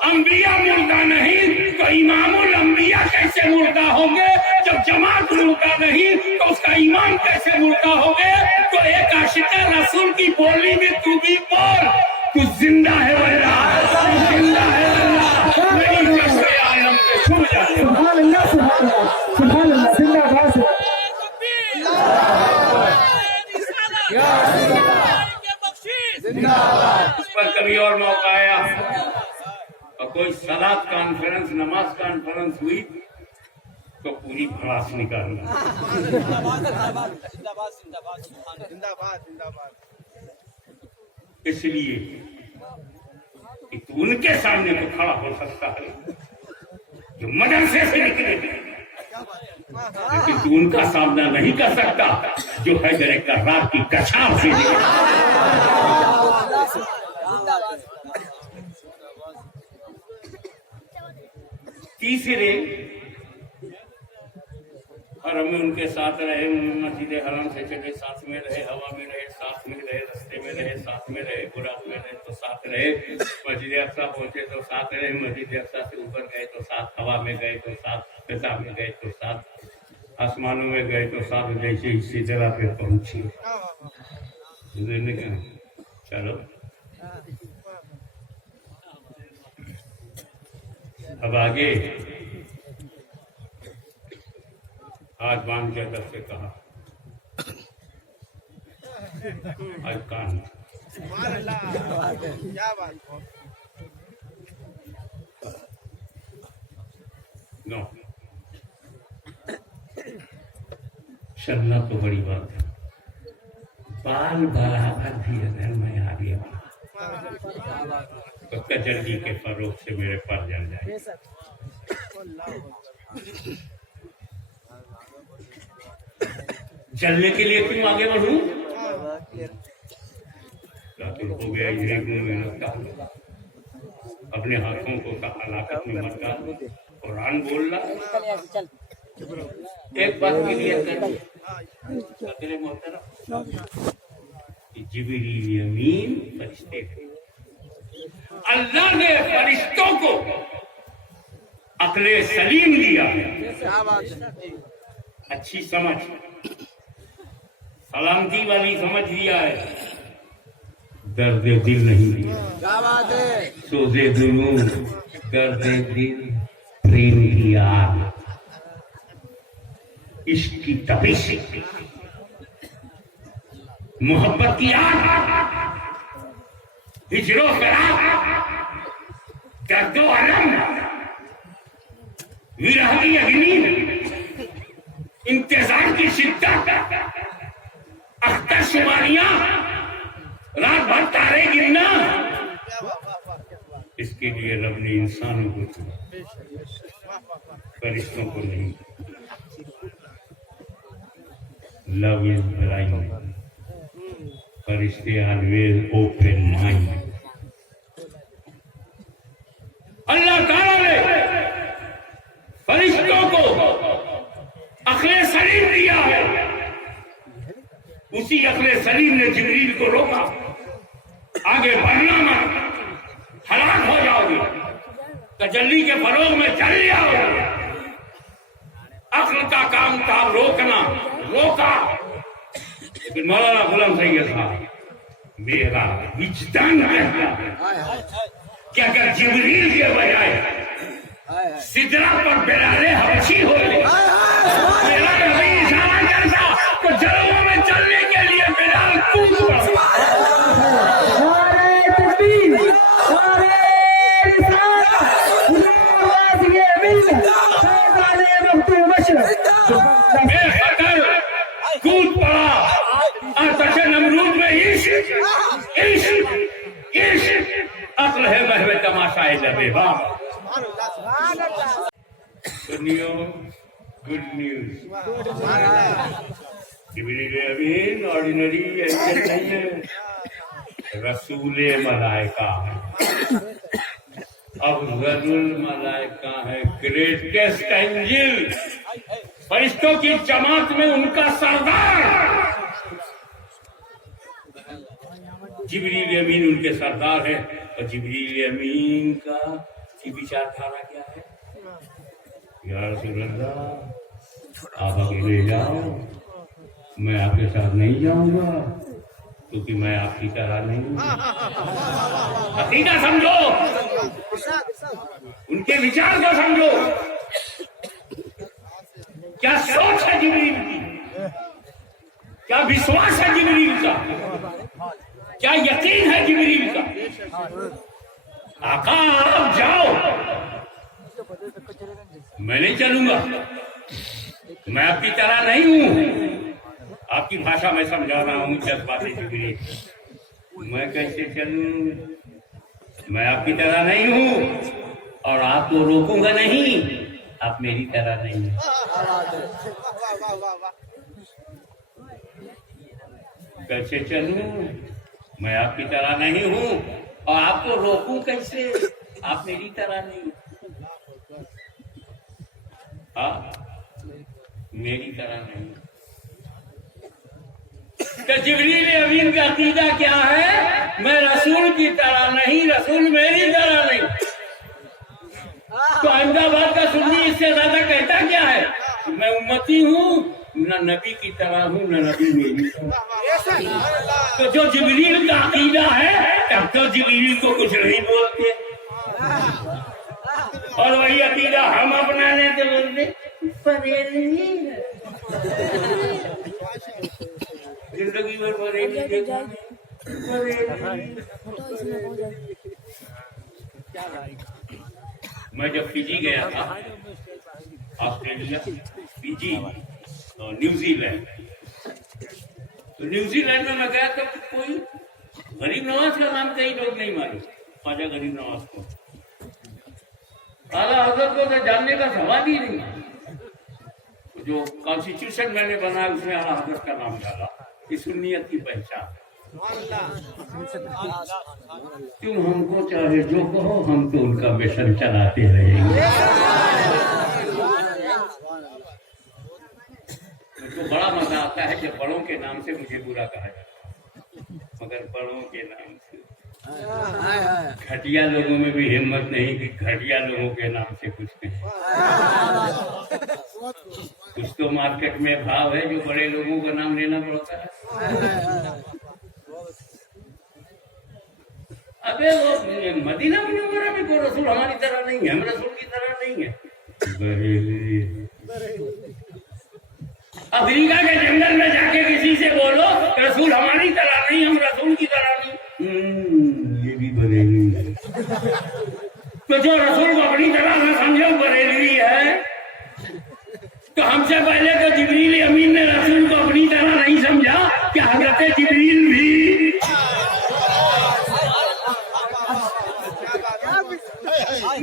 अंबिया मुर्दा नहीं तो इमामुल अंबिया कैसे मुर्दा होंगे? जब जमात मुर्दा नहीं तो उसका इमाम कैसे मुर्दा होंगे? तो एक आशिक़ रसूल की बोली में तू भी बोल, तू जिंदा है वल्लाह, तू जिंदा है वल्लाह, मेरी कसरे आलम से छू जाए। सुभान अल्लाह, सुभान अल्लाह, सुभान अल्लाह, जिंदाबाद। उस पर कभी और मौका आया और कोई सलात कॉन्फ्रेंस, नमाज कॉन्फ्रेंस हुई तो पूरी भड़ास निकालना। इसलिए कि तू उनके सामने तो खड़ा हो सकता है जो मदरसे से निकले, लेकिन तू उनका सामना नहीं कर सकता जो हैदर कर्रार की कछार से निकले। तीसरे हरम में उनके साथ रहे, मस्जिद हरम से चले, साथ में रहे, हवा में रहे, साथ में रहे, रास्ते में रहे, साथ में रहे, बुराक में रहे तो साथ रहे, मस्जिद अक्सा पहुंचे तो साथ रहे, मस्जिद अक्सा से ऊपर गए तो साथ, हवा में गए तो साथ, फिजा में गए तो साथ, आसमानों में गए तो साथ, जैसे इसी जगह पे पहुंची। चलो अब आगे आज बांध के अदब से कहा, आज कान क्या बात नो चलना तो बड़ी बात है, बाल बराबर भी अगर मैं आ गया तो कजरगी के फरोग से मेरे पर जल जाए। चलने के लिए क्यों आगे बढ़ूं? हो गया मेहनत का, अपने हाथों को हलाकत में मत डाल। कुरान बोल रहा, एक बात क्लियर कर मोहतरम, जिब्रील अमीन फरिश्ते थे। अल्लाह ने फरिश्तों को अक्ले सलीम दिया है, अच्छी समझ, सलामती वाली समझ दिया है, दर्द दिल नहीं दिया। सोजे दिलों दर्द दिल, प्रेम की आग, इश्क की तपिश, मोहब्बत की आग, हिजरो फराग, दर्दो अलम, विरह की अग्नि, इंतजार की शिद्दत, अख्तर शुमारियां, रात भर तारे गिनना, इसके लिए रब ने इंसानों को चुना, फरिश्तों को नहीं। लव इज ब्लाइंड, फरिश्ते ऑलवेज ओपन माइंड। अल्लाह ताला ने फरिश्तों को अक्ले सलीम दिया है, उसी अक्ले सलीम ने जिब्रील को रोका, आगे बढ़ना मत, हलाक हो जाओगे। के फरोग में चल जाओ। अक्ल का काम था रोकना, रोका, लेकिन मौलाना गुलाम सैयद साहब मेरा विजदान कहता कि अगर जिब्रील के बजाय सिदरा पर बिलाले हबशी होते, मेरा नबी इशारा करता तो जलवों में चलने के लिए बिलाल कूद पड़ता। बेखतर कूद पड़ा और तशे नमरूद में इश्क इश्क इश्क अक्ल है महवे तमाशा है लबे बाप। सुनियो गुड न्यूज, जिब्रील अमीन ऑर्डिनरी एंजल नहीं है, रसूले मलाइका है, अफजलुल मलाइका है, ग्रेटेस्ट एंजल, फरिश्तों की जमात में उनका सरदार। जिब्रील अमीन उनके सरदार है। और जिब्रील अमीन का विचारधारा क्या है? या रसूल अल्लाह, आप अकेले जाओ, मैं आपके साथ नहीं जाऊंगा क्योंकि मैं आपकी तरह नहीं हूं। अकीदा समझो, उनके विचार को समझो। क्या सोच है जिब्रील की, क्या विश्वास है जिब्रील का, क्या यकीन है जिब्रील का। आका आप जाओ, मैं नहीं चलूंगा, मैं आपकी तरह नहीं हूं। आपकी भाषा में समझा रहा हूं, जज्बाती जिब्रील, मैं कैसे चलूं, मैं आपकी तरह नहीं हूं और आपको रोकूंगा नहीं, आप मेरी तरह नहीं हैं। कैसे चलूं, मैं आपकी तरह नहीं हूं और आपको रोकूं कैसे, आप मेरी तरह नहीं। हाँ, मेरी तरह नहीं। तो जिब्रील अमीन का अकीदा क्या है? मैं रसूल की तरह नहीं, रसूल मेरी तरह नहीं। तो अहमदाबाद का सुन्नी इससे ज्यादा कहता क्या है? मैं उम्मती हूँ, न नबी की तरह हूँ, न नबी मेरी तरह। तो जो जिब्रील का अकीदा है, तब तो जिब्रील को कुछ नहीं बोलते, और वही अकीदा हम अपनाने से बोलते बरेली है। जिंदगी भर बरेली देखा, मैं जब फिजी गया था, ऑस्ट्रेलिया, फिजी और न्यूजीलैंड, तो न्यूजीलैंड में मैं गया तो कोई गरीब नवाज का नाम कई लोग नहीं मालूम, ख्वाजा गरीब नवाज को, आला हजरत को तो जानने का सवाल ही नहीं। जो कॉन्स्टिट्यूशन मैंने बनाया उसमें आला हजरत का नाम डाला कि सुन्नियत की पहचान। तुम हमको चाहे जो कहो, हम तो उनका मिशन चलाते रहेंगे। तो बड़ा मजा आता है जब बड़ों के नाम से मुझे बुरा कहा जाता है, मगर बड़ों के नाम से। घटिया लोगों में भी हिम्मत नहीं कि घटिया लोगों के नाम से कुछ नहीं। कुछ तो मार्केट में भाव है जो बड़े लोगों का नाम लेना पड़ता है। अबे वो मदीना मुनव्वरा में कोई रसूल हमारी तरह नहीं है, हम रसूल की तरह नहीं है। अफ्रीका के जंगल में जाके किसी से बोलो रसूल हमारी तरह नहीं, हम रसूल की तरह नहीं, ये भी बरेलवी है। तो जो रसूल को अपनी तरह से समझो बरेलवी है, तो हमसे पहले तो जिब्रील अमीन ने रसूल को अपनी तरह नहीं समझा कि हजरत जिब्रील भी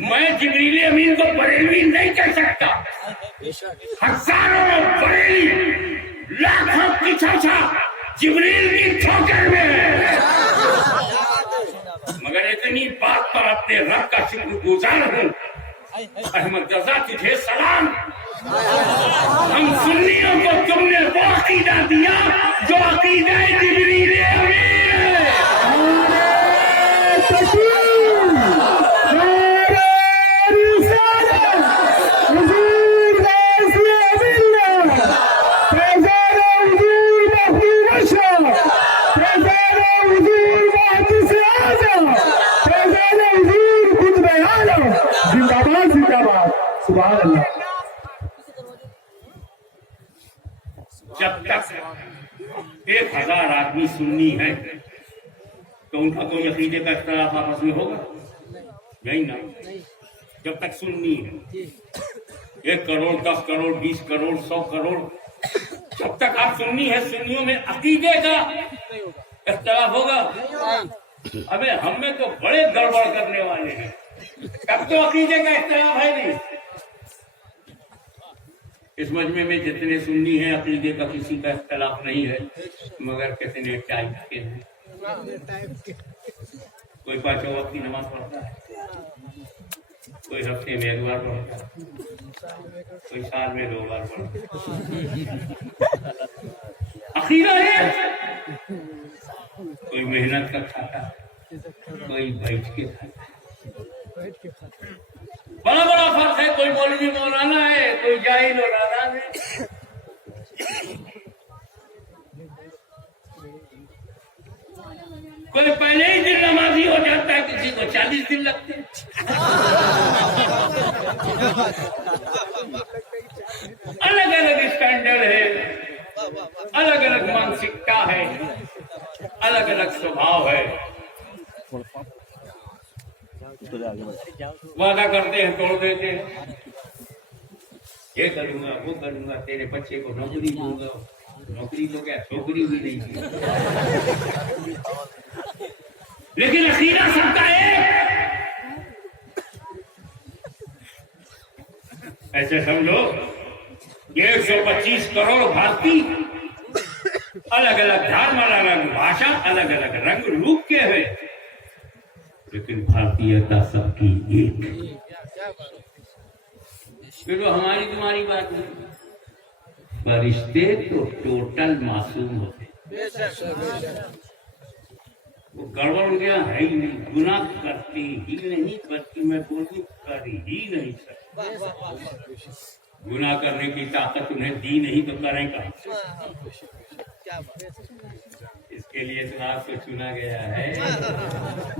मैं जिब्रील अमीन को बरेलवी नहीं कह सकता। हजारों बरेली, लाखों की चर्चा जिब्रील की ठोकर में है, मगर इतनी बात पर अपने रब का शुक्रगुजार हूँ। अहमद रजा तुझे सलाम। हम सुन्नियों को तुमने वो अकीदा दिया जो अकीदा जिब्रील अमीन है। सुभान अल्लाह। जब तक 1000 आदमी सुन्नी है तो उनका कोई अकीदे का इख्तिलाफ आपस में होगा नहीं ना। जब तक सुन्नी है 1 करोड़ 10 करोड़ 20 करोड़ 100 करोड़, जब तक आप सुन्नी है, सुन्नियों में अकीदे का इख्तिलाफ होगा। अबे हम में तो बड़े गड़बड़ करने वाले हैं, तब तो अकीदे का इख्तिलाफ है नहीं। इस मजमे में जितने सुन्नी हैं अकीदे का किसी का इख्तिलाफ नहीं है, मगर कितने टाइप के हैं। कोई 5 वक्त की नमाज पढ़ता है, कोई हफ्ते में 1 बार पढ़ता है, कोई साल में 2 बार पढ़ता है। अकीदा है। कोई मेहनत का खाता है, कोई बैठ के खाता है। बड़ा बड़ा फर्क है। कोई मौलवी मौलाना है, कोई जाहिल और नादान है। कोई पहले ही दिन नमाजी हो जाता है, किसी को 40 दिन लगते हैं। अलग अलग स्टैंडर्ड है, अलग अलग मानसिकता है, अलग अलग स्वभाव है। वादा करते हैं, तोड़ देते हैं। ये करूंगा, वो करूंगा, तेरे बच्चे को नौकरी दूंगा। नौकरी तो क्या, छोकरी भी नहीं की। लेकिन अकीदा सबका एक। ऐसे समझो 125 करोड़ भारतीय, अलग अलग धर्म, अलग अलग भाषा, अलग अलग रंग रूप के हैं, लेकिन भारतीयता सबकी एक। फिर तो हमारी तुम्हारी बात नहीं। फरिश्ते तो टोटल मासूम होते, वो गड़बड़ उनके यहाँ है ही नहीं। गुनाह करते ही नहीं, बल्कि मैं बोलूं कर ही नहीं सकता। गुनाह करने की ताकत उन्हें दी नहीं तो करेंगे। इसके लिए तो आपको चुना गया है।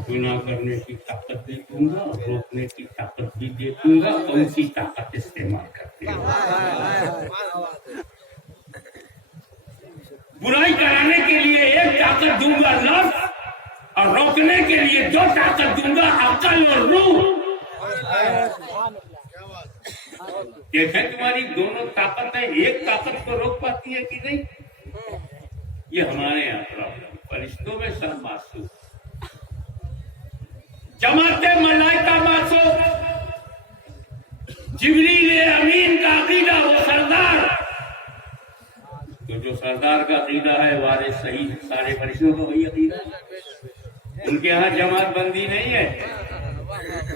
गुनाह करने की ताकत भी दूंगा, रोकने की ताकत भी दे दूंगा, कौन सी ताकत इस्तेमाल करते हैं। बुराई कराने के लिए 1 ताकत दूंगा नफ्स, और रोकने के लिए 2 ताकत दूंगा, अक्ल और रूह। देखें तुम्हारी दोनों ताकतें एक ताकत को रोक पाती है कि नहीं। ये हमारे यहाँ प्रॉब्लम। फरिश्तों में सब मासूम, जमाते मलाइका मासूम, जिब्रील अमीन का अकीदा वो सरदार। तो जो सरदार का अकीदा है वारिस सही, सारे फरिश्तों का वही अकीदा है। उनके यहाँ जमात बंदी नहीं है,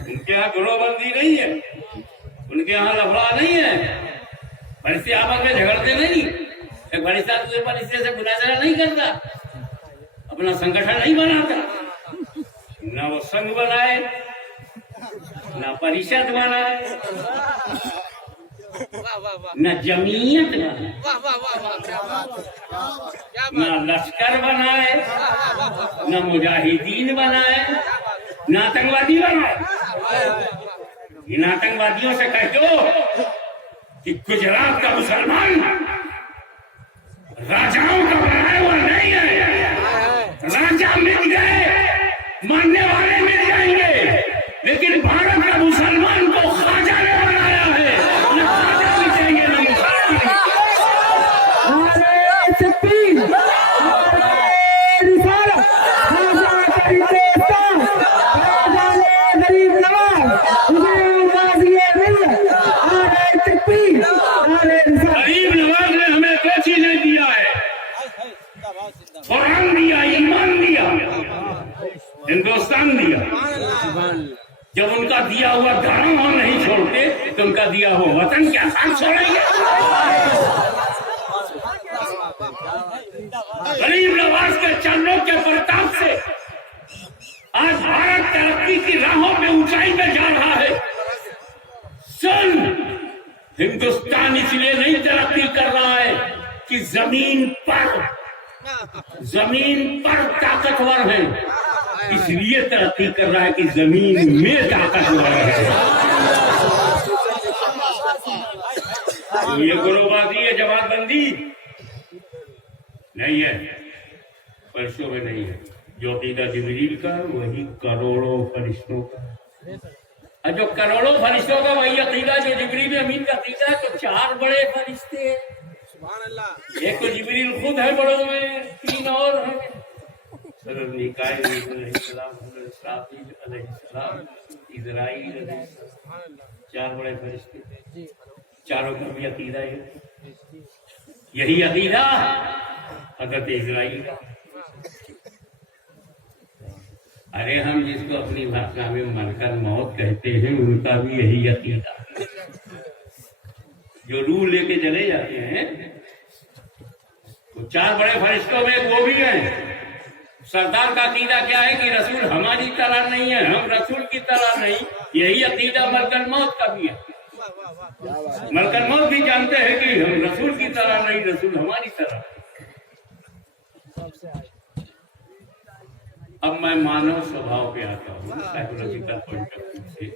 उनके यहाँ ग्रोहबंदी नहीं है, उनके यहाँ लफड़ा नहीं है। फरिश्ते आपस में झगड़ते नहीं। एक फरिश्ता दूसरे फरिश्ते से मुनाजरा नहीं करता, अपना संगठन नहीं बनाता। ना वो संघ बनाए, ना परिषद बनाए, न जमीयत बनाए, न लश्कर बनाए, न मुजाहिदीन बनाए, न आतंकवादी बनाए। इन आतंकवादियों से कह दो कि गुजरात का मुसलमान राजाओं का बनाया हुआ नहीं है। राजा मिल गए, मानने वाले मिल जाएंगे, लेकिन भारत का मुसलमान को ख्वाजा ने बनाया है। न ख्वाजा मिलेंगे, न मुसलमान। गरीब नवाज ने हमें 2 चीजें दिया है, कुरान दिया, ईमान दिया, हिंदुस्तान दिया। जब उनका दिया हुआ धर्म हम नहीं छोड़ते तो उनका दिया हुआ वतन क्या साथ छोड़ेंगे। गरीब नवाज के चरणों के प्रताप से आज भारत तरक्की की राहों पे ऊंचाई पे जा रहा है। सुन, हिंदुस्तान इसलिए नहीं तरक्की कर रहा है कि जमीन पर ताकतवर है, इसलिए तरक्की कर रहा है कि जमीन में ताकतवर है। तो ये गुरुबाजी है, जमातबंदी नहीं है, फरिश्तों में नहीं है। जो अकीदा जिब्रील का वही करोड़ों फरिश्तों का, और जो करोड़ों फरिश्तों का वही अकीदा जो जिब्रील अमीन का अकीदा है। तो 4 बड़े फरिश्ते हैं, सुभान अल्लाह। एक तो जिब्रील खुद है बड़ों में, 3 और हैं, मिकाईल अलैहिस्सलाम, इस्राफील अलैहिस्सलाम, इज़राईल अलैहिस्सलाम, 4 बड़े फरिश्ते, चारों का भी अकीदा है। यही अकीदा हज़रत इज़राईल का। अरे हम जिसको अपनी भाषा में मलकल मौत कहते हैं, उनका भी यही अकीदा, जो रूह लेके चले जाते हैं। तो 4 बड़े फरिश्तों में वो भी हैं। सरदार का अकीदा क्या है कि रसूल हमारी तरह नहीं है, हम रसूल की तरह नहीं। यही अकीदा मलकल मौत का भी है। मलकल मौत भी जानते हैं कि हम रसूल की तरह नहीं, रसूल हमारी तरह। अब मैं मानव स्वभाव पे आता हूँ, साइकोलॉजिकल पॉइंट ऑफ व्यू से।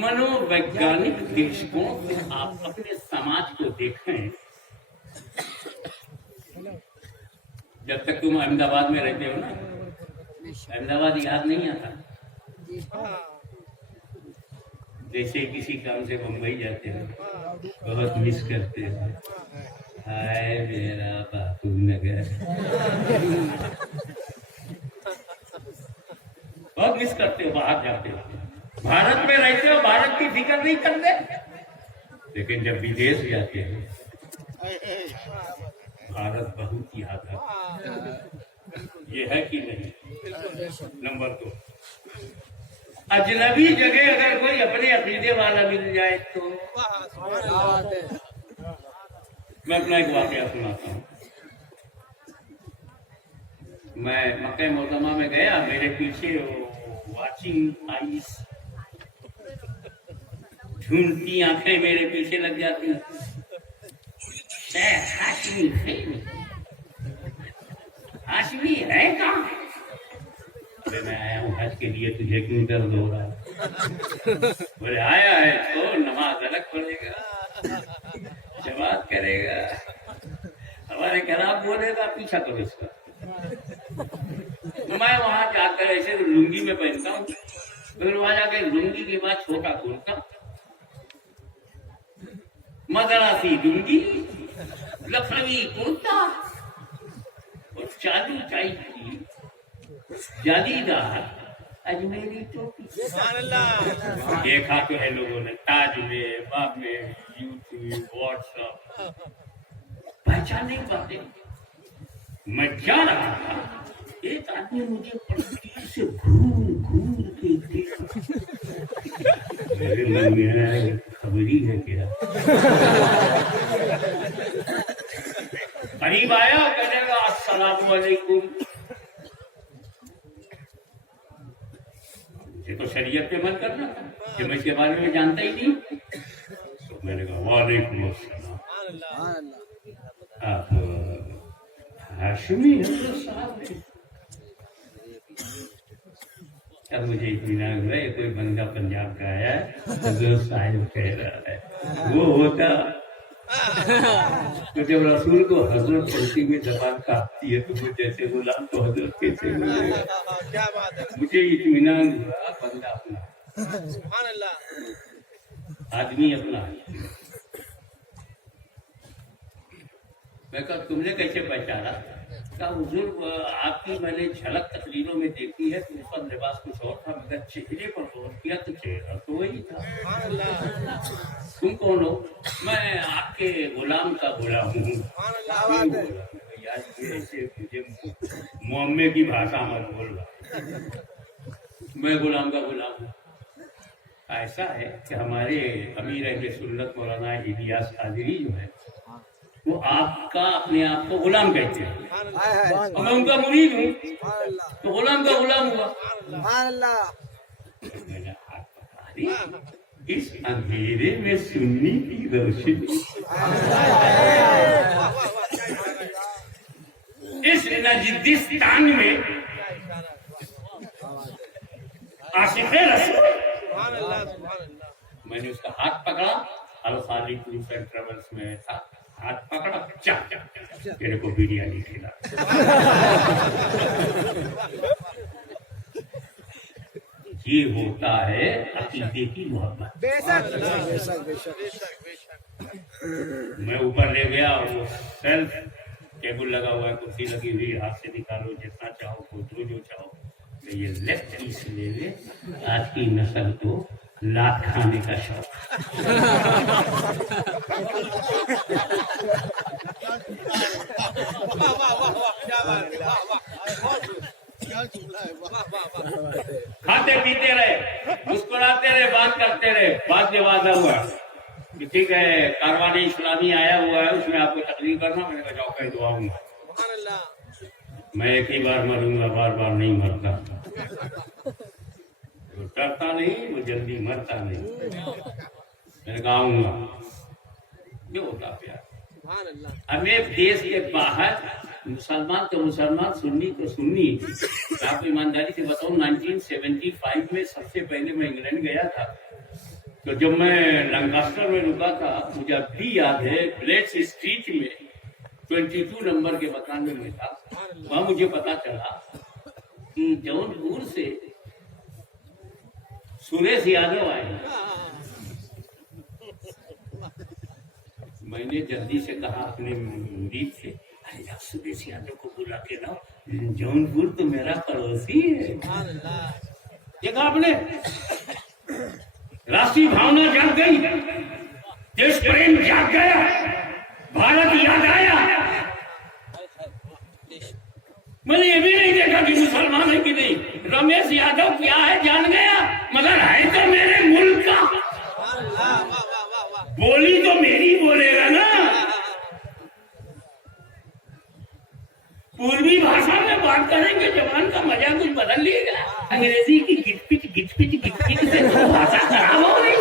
मनोवैज्ञानिक दृष्टिकोण से आप अपने समाज को देखें। जब तक तुम अहमदाबाद में रहते हो ना, अहमदाबाद याद नहीं आता। जैसे किसी काम से मुंबई जाते हो, बहुत मिस करते हो, हाय मेरा बापू नगर, बहुत मिस करते हो। बाहर जाते हो, भारत में रहते हो, भारत की फिक्र नहीं करते, लेकिन जब विदेश जाते हो भारत बहुत याद आता। ये है कि नहीं? नंबर 2, अजनबी जगह अगर कोई अपने अकीदे वाला मिल जाए तो। मैं अपना एक वाकया सुनाता हूँ। मैं मक्का मुकर्रमा में गया, मेरे पीछे वाचिंग आईज, ढूंढती आंखें मेरे पीछे लग जाती। हाशमी है कहाँ? अरे मैं आया हूँ हज के लिए, तुझे क्यों दर्द हो रहा है? बोले आया है तो नमाज अलग पढ़ेगा, जमात करेगा, हमारे खराब बोलेगा, पीछा करो इसका। मैं वहां जाकर ऐसे लुंगी में पहनता हूँ, फिर वहां जाकर लुंगी के बाद छोटा कुर्ता, मदरासी लुंगी, लखनवी कुर्ता और चालू चाई की जालीदार अजमेरी टोपी। देखा तो है लोगों ने ताज में, बाप में, यूट्यूब, व्हाट्सएप, पहचान नहीं पाते। मैं जा रहा था, एक आदमी मुझे पलटी से घूर घूर के देखा। मेरे मन में आया खबरी है क्या? करीब आया, कहेगा अस्सलाम वालेकुम। मुझे तो शरीयत पे मन करना था कि मैं इसके बारे में जानता ही नहीं। तो मैंने कहा वालेकुम अस्सलाम, आप हाशमी है साहब? अब मुझे इत्मीनान हुआ, ये कोई बंदा पंजाब का आया है जो साहिब कह रहा है। वो होता तो जब रसूल को हजरत चलती हुई जबान काटती है तो मुझे जैसे गुलाम तो हजरत कैसे बोलेगा? क्या बात है। मुझे इत्मीनान हुआ, बंदा अपना, सुभान अल्लाह, आदमी अपना। मैं कहा तुमने कैसे पहचाना? कहा हुजूर आपकी मैंने झलक तकरीरों में देखी है, तो उस पर लिबास कुछ और था, मगर चेहरे पर गौर किया तो चेहरा तो वही था। सुभान अल्लाह, तुम कौन हो? मैं आपके गुलाम का गुलाम हूँ। सुभान अल्लाह। यार ये ऐसे मुझे मुअम्मे की भाषा मत बोल रहा, मैं गुलाम का गुलाम हूँ। ऐसा है कि हमारे अमीर अहले सुन्नत मौलाना इलियास कादरी जो है, वो आपका अपने आप को गुलाम कहते हैं और मैं उनका मुरीद हूँ, तो गुलाम का गुलाम हुआ। मैंने हाथ पकड़ा दिया, इस अंधेरे में सुन्नी की रोशनी, इस नजदिस्तान में आशिक़े रसूल। मैंने उसका हाथ पकड़ा अल खालिद टूर्स एंड ट्रेवल्स में था, हाथ पकड़ा, चक तेरे को बिरयानी खिला। ये होता है अकीदे की मोहब्बत। मैं ऊपर ले गया, वो सेल्फ टेबल लगा हुआ है, कुर्सी लगी हुई, हाथ से निकालो जितना चाहो, खोदो जो चाहो। तो ये लेफ्ट पीस ले ले, आज की नस्ल को लात खाने का शौक। खाते पीते रहे, मुस्कुराते रहे, बात करते रहे। बाद में वादा हुआ कि ठीक है कारवानी इस्लामी आया हुआ है, उसमें आपको तकलीफ करना। मैंने कहा जाओ कहीं दुआऊंगा, मैं एक ही बार मरूंगा, बार बार नहीं मरता। वो डरता नहीं, वो जल्दी मरता नहीं। मैंने कहा आऊंगा, ये होता प्यार। हमें देश के बाहर मुसलमान तो मुसलमान, सुन्नी तो सुन्नी। आप ईमानदारी से बताऊं, 1975 में सबसे पहले मैं इंग्लैंड गया था। तो जब मैं लंकास्टर में रुका था, मुझे अब भी याद है, ब्लेड्स स्ट्रीट में 22 नंबर के मकान में मैं था। वहां मुझे पता चला कि जौनपुर से सुरेश यादव आए। मैंने जल्दी से कहा अपने मुरीद से, अरे यार सुरेश यादव को बुला के लाओ, जौनपुर तो मेरा पड़ोसी है। देखा आपने, राष्ट्रीय भावना जाग गई, देश प्रेम जाग गया, भारत याद आया। मैंने ये भी नहीं देखा कि मुसलमान है कि नहीं। रमेश यादव क्या है जान गया, मगर है तो मेरे मुल्क का। बोली तो मेरी बोलेगा ना। पूर्वी भाषा में बात करेंगे, जबान का मजा कुछ बदल लिएगा। अंग्रेजी की गिटपिट से भाषा खराब हो रही।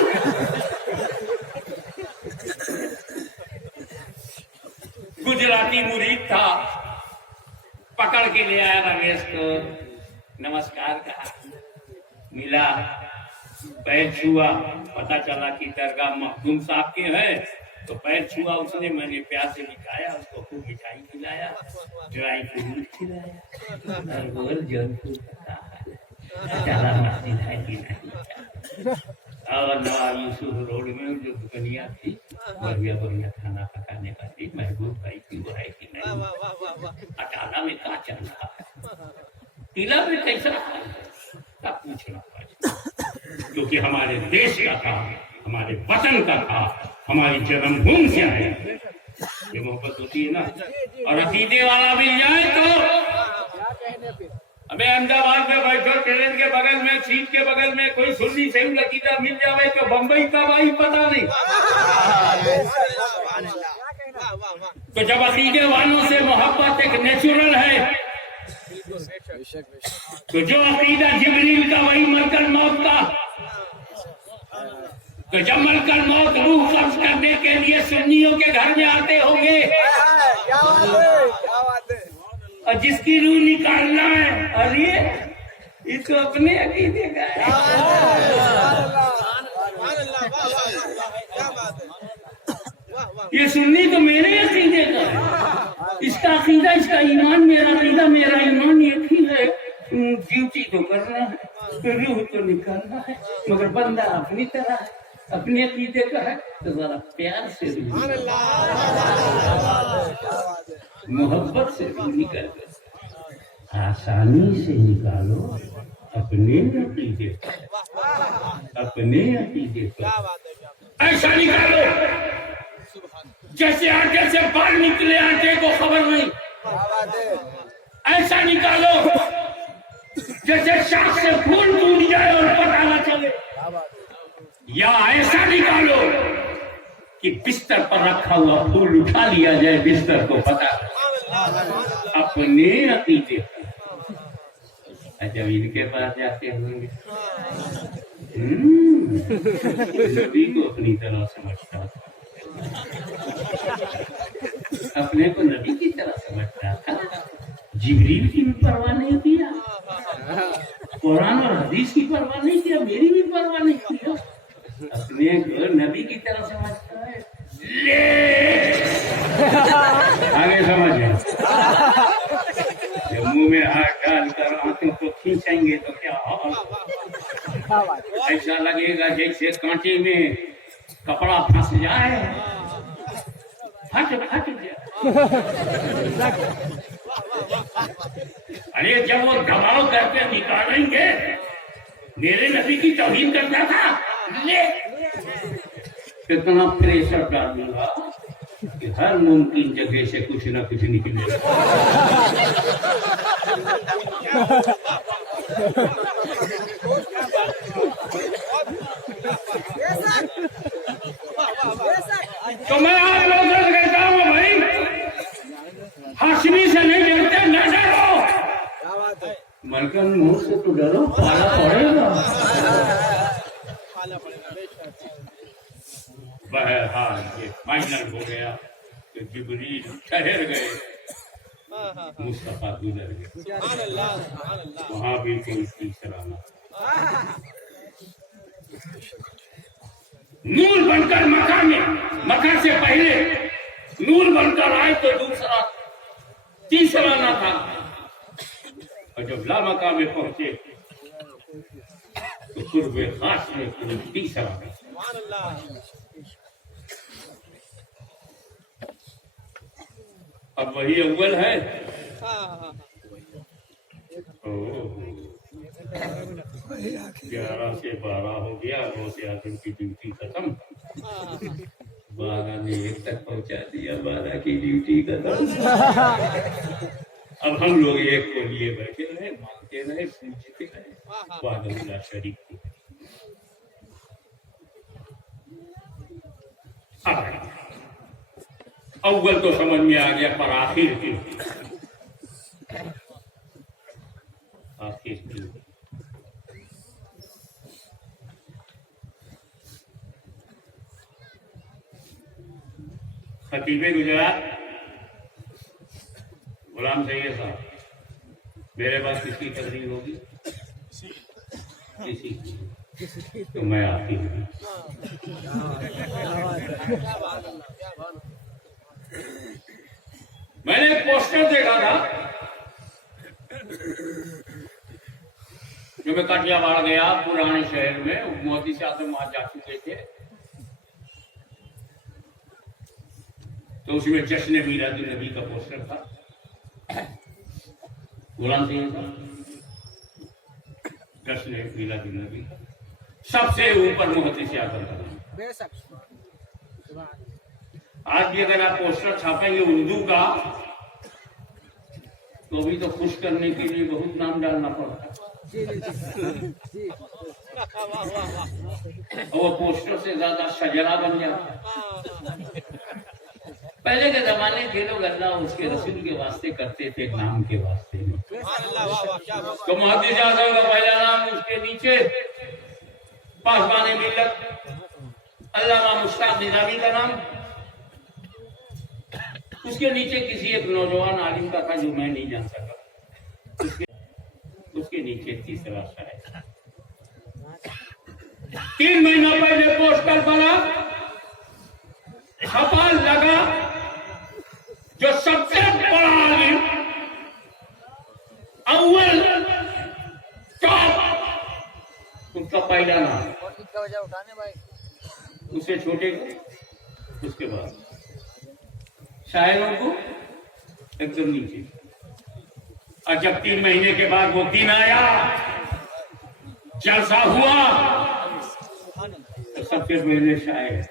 गुजराती मुरीद था, पकड़ के ले आया रमेश को, नमस्कार कहा, मिला, पैर छुआ, पता चला कि दरगाह मखदूम साहब के हैं। तो पैर छुआ उसने, मैंने प्यार से मिठाया, उसको खूब मिठाई खिलाया, ड्राई फ्रूट खिलाया। और जौनपुर चला मस्जिद है कि नहीं। और नवाब यूसुफ रोड में जो दुकानिया थी, बढ़िया बढ़िया खाना पकाने का थी, महबूब भाई की वो है कि नहीं। अटाला में क्या चल रहा है, टीला में कैसा तब पूछना पड़ा, क्योंकि हमारे देश का था, हमारे वतन का था, हमारी जन्मभूमि से आए। ये मोहब्बत होती है ना। और अकीदे वाला मिल जाए तो, हमें अहमदाबाद में बैठो, ट्रेन के बगल में, सीट के बगल में कोई सुन्नी सही अकीदा मिल जाए तो बम्बई कब आई पता नहीं। तो जब अकीदे वालों से मोहब्बत एक नेचुरल है, तो जो अकीदा जिब्रील का वही मलकल मौत का। तो जब मलकल मौत रूह कब्ज करने के लिए सुन्नियों के घर में आते होंगे, और जिसकी रूह निकालना है, अरे इसको अपने अकीदे का है। ये सुन्नी तो मेरे अकीदे का है, इसका अकीदा, इसका ईमान, मेरा अकीदा, मेरा ईमान एक ही है। ड्यूटी तो करना है, रूह तो निकालना है, मगर बंदा अपनी तरह है, अपने अकीदे का है। तो जरा प्यार से मोहब्बत से निकल कर आसानी से निकालो अपने अकीदे का, अपने अकीदे का। ऐसा निकालो जैसे आटे से बाल निकले, आटे को खबर नहीं। ऐसा निकालो जैसे शाख से फूल टूट जाए और पता न चले। या ऐसा निकालो कि बिस्तर पर रखा हुआ फूल उठा लिया जाए, बिस्तर को पता अपने अकीदे का। अच्छा, इनके पास जाते होंगे, नबी को अपनी तरह समझता था, अपने को नबी की तरह समझता था। जिब्रील की भी परवाह नहीं किया, कुरान और हदीस की परवाह नहीं किया, मेरी भी परवाह नहीं किया। अपने को नबी की तरह समझता है। ले आगे समझ गया। जब मुंह में हाथ डालकर आंखों को खींचेंगे तो क्या ऐसा लगेगा जैसे कांटे में कपड़ा फंस जाए, फट जाए। अरे जब वो दबाव करके निकालेंगे, मेरे नबी की तौहीन करता था, ले कितना प्रेशर डालूंगा कि हर मुमकिन जगह से कुछ ना कुछ निकलेगा। तो मैं आप लोगों से कहता हूँ भाई, हाशमी से नहीं डरते, न डरो। मलकन मुंह से तो डरो, पाला पड़ेगा। बहरहाल ये फाइनल हो गया कि जिब्रील ठहर गए, मुस्तफा गुजर गए। वहां भी कोई तीसरा ना, नूर बनकर मक्का में, मक्का से पहले नूर बनकर आए तो दूसरा तीसरा ना था, और जब ला मक्का में पहुंचे तो कुर्बे खास में तीसरा था। अब वही अव्वल है। 11 से 12 हो गया, वो से आदम की ड्यूटी खत्म। 12 ने 1 तक पहुंचा दिया, 12 की ड्यूटी खत्म। अब हम लोग एक को लिए बैठे रहे, मांगते रहे, पूछते रहे, वादा शरीक को। अव्वल तो समझ में आ गया, पर आखिर क्यों? आखिर क्यों? खतीबे गुजरात गुलाम सैयद साहब, मेरे पास किसकी तकरीर होगी? किसी की, तो मैं आपकी। मैंने एक पोस्टर देखा था, जो मैं काठियावाड़ गया, पुराने शहर में, मोदी से आते वहां जा चुके थे, तो उसमें जश्न मीलादुन नबी का पोस्टर था। गुलाम सिंह का जश्न मीलादुन नबी, सबसे ऊपर मोहती से आकर था। आज भी अगर आप पोस्टर छापेंगे उर्दू का, तो भी तो खुश करने के लिए बहुत नाम डालना पड़ता है। और वो पोस्टर से ज्यादा शजरा बन जाता है। पहले के जमाने के लोग अल्लाह उसके रसूल के वास्ते करते थे, नाम के वास्ते नहीं। तो मुहद्दिस आज़म का पहला नाम, उसके नीचे पासबाने मिल्लत अल्लामा मुश्ताक निज़ामी का नाम, उसके नीचे किसी एक नौजवान आलिम का था जो मैं नहीं जान सका, उसके नीचे तीसरा शायद। 3 महीना पहले पोस्टर बना, छपा लगा, जो सबसे बड़ा आलिम, अव्वल टॉप, उसका पहला नाम, उससे छोटे को, उसके बाद शायरों को एकदम नीचे। और जब 3 महीने के बाद वो दिन आया, जलसा हुआ, तो सबसे पहले शायर,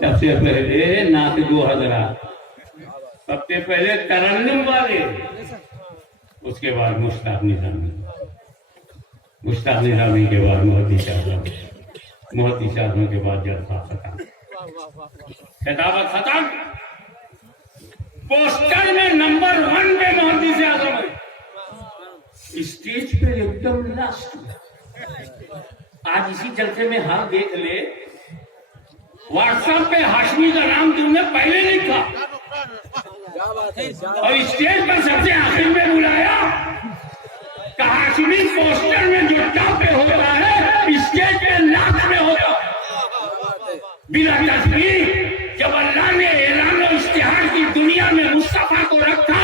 सबसे पहले नात 2000, सबसे पहले तरन्नुम वाले, उसके बाद मुश्ताक निज़ामी, मुश्ताक निज़ामी के बाद मुहद्दिस आज़म, मुहद्दिस आज़म के बाद जलसा खत्म, खिताबत खत्म। पोस्टर में नंबर 1 पे मुहद्दिस आज़म है, स्टेज पे एकदम लास्ट। आज इसी जलसे में हाल देख ले, व्हाट्सएप पे हाशमी का नाम तुमने पहले लिखा और स्टेज पर सबसे आखिर में बुलाया। हाशमी पोस्टर में जो टॉप पे होता है स्टेज पे लास्ट में होता है। बिला तस्वीर जब अल्लाह ने ऐलान और इश्तिहार की दुनिया में मुस्तफा को रखा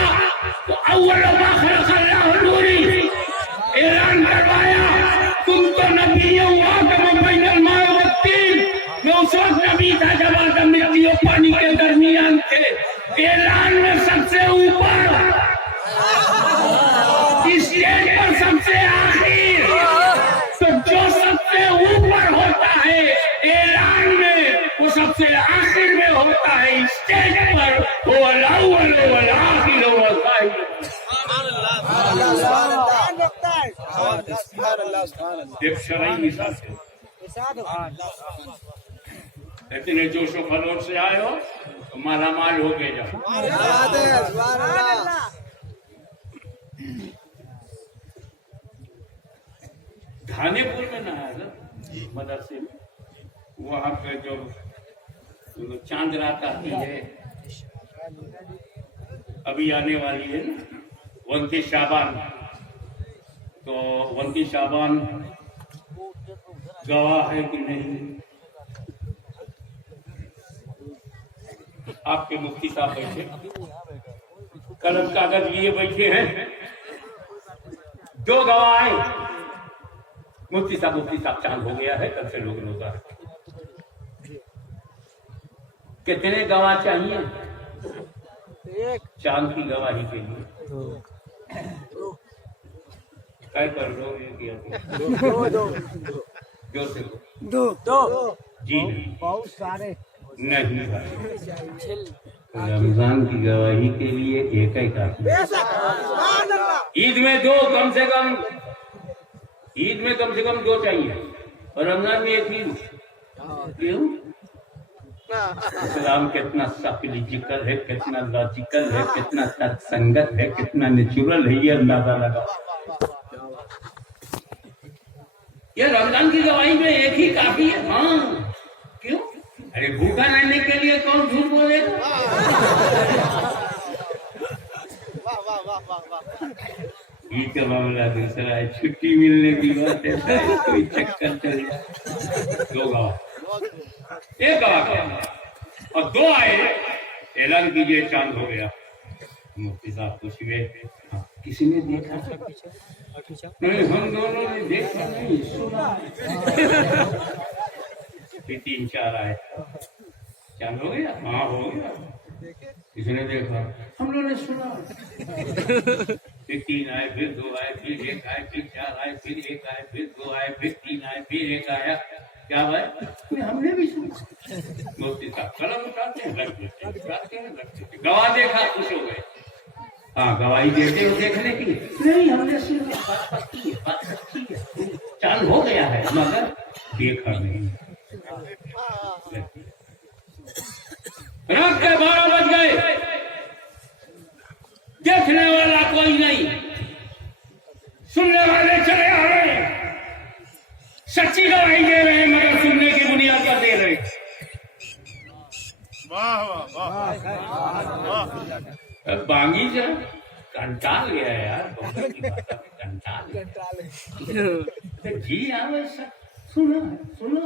तो अव्वल मा खलक़ल्लाहु नूरी ऐलान करवाया, तुम तो नबी हो आदम बैनल माए वत्तीन। मैं उस वक्त नबी था जब आदम मिट्टी और पानी के दरमियान थे। ऐलान में सबसे ऊपर, स्टेज पर सबसे आखिर। तो जो सबसे ऊपर होता है ऐलान में, वो सबसे आखिर में होता है स्टेज पर। वो अल-अव्वल वल आखिर वल ज़ाहिर। एक शरई मिसाल है। इतने जोशो खरोश से आए हो तो मालामाल हो गए जाओ। थानेपुर में नहाया ना मदरसे में, वहाँ पे जो चांद रात आती है, अभी आने वाली है ना 29 शाबान। तो 29 शाबान गवाह है कि नहीं? आपके मुफ्ती साहब बैठे, कलम कागज लिए बैठे हैं, 2 गवाह हैं। मुफ्ती साहब चांद हो गया है, कल से लोग रोजा रखें। कितने गवाह चाहिए चांद की गवाही के लिए? क्या कर दो? दो जी बहुत सारे नहीं भाई, रमजान की गवाही के लिए एक ही काफी। ईद में 2 कम से कम, ईद में कम से कम 2 चाहिए और रमजान में 1 ही। क्यों? इस्लाम कितना साइकोलॉजिकल है, कितना लॉजिकल है, कितना तर्कसंगत है, कितना नेचुरल है, ये अंदाजा लगा। ये रमजान की गवाही में 1 ही काफी है। हाँ क्यों? अरे भूखा रहने के लिए कौन झूठ बोलेगा? ईद का मामला दूसरा है, छुट्टी मिलने की बात है, कोई चक्कर चल जाए। 2 गवाह, 1 गवाह और 2 आए, ऐलान कीजिए चांद हो गया। मुफ्ती साहब खुश हुए। हाँ, किसी ने देखा? नहीं, हम दोनों ने देखा नहीं, सुना। फिर 3-4 आए, चांद हो गया? हाँ हो गया। किसी ने देखा? हम लोगों ने सुना। फिर 3 आए, फिर 2 आए, फिर 1 आए, फिर 4 आए, फिर 1 आए, फिर 2 आए, फिर 3 आए, फिर 1 आया। क्या भाई? हमने भी सुना। मुफ्ती साहब कलम उठाते हैं, रख देते हैं, उठाते हैं, रख देते हैं। गवाह देखा, खुश हो गए। हाँ, गवाही देते हो देखने की? नहीं, हमने सुना, बात पक्की है, बात सच्ची है, चांद हो गया है, मगर देखा नहीं। रात के 12 बज गए, देखने वाला कोई नहीं, सुनने वाले चले आ रहे हैं। सच्ची गवाही दे रहे हैं मगर सुनने की बुनियाद पर दे रहे। बांगी जा कंटाल गया यार, कंटाल जी। हाँ सुना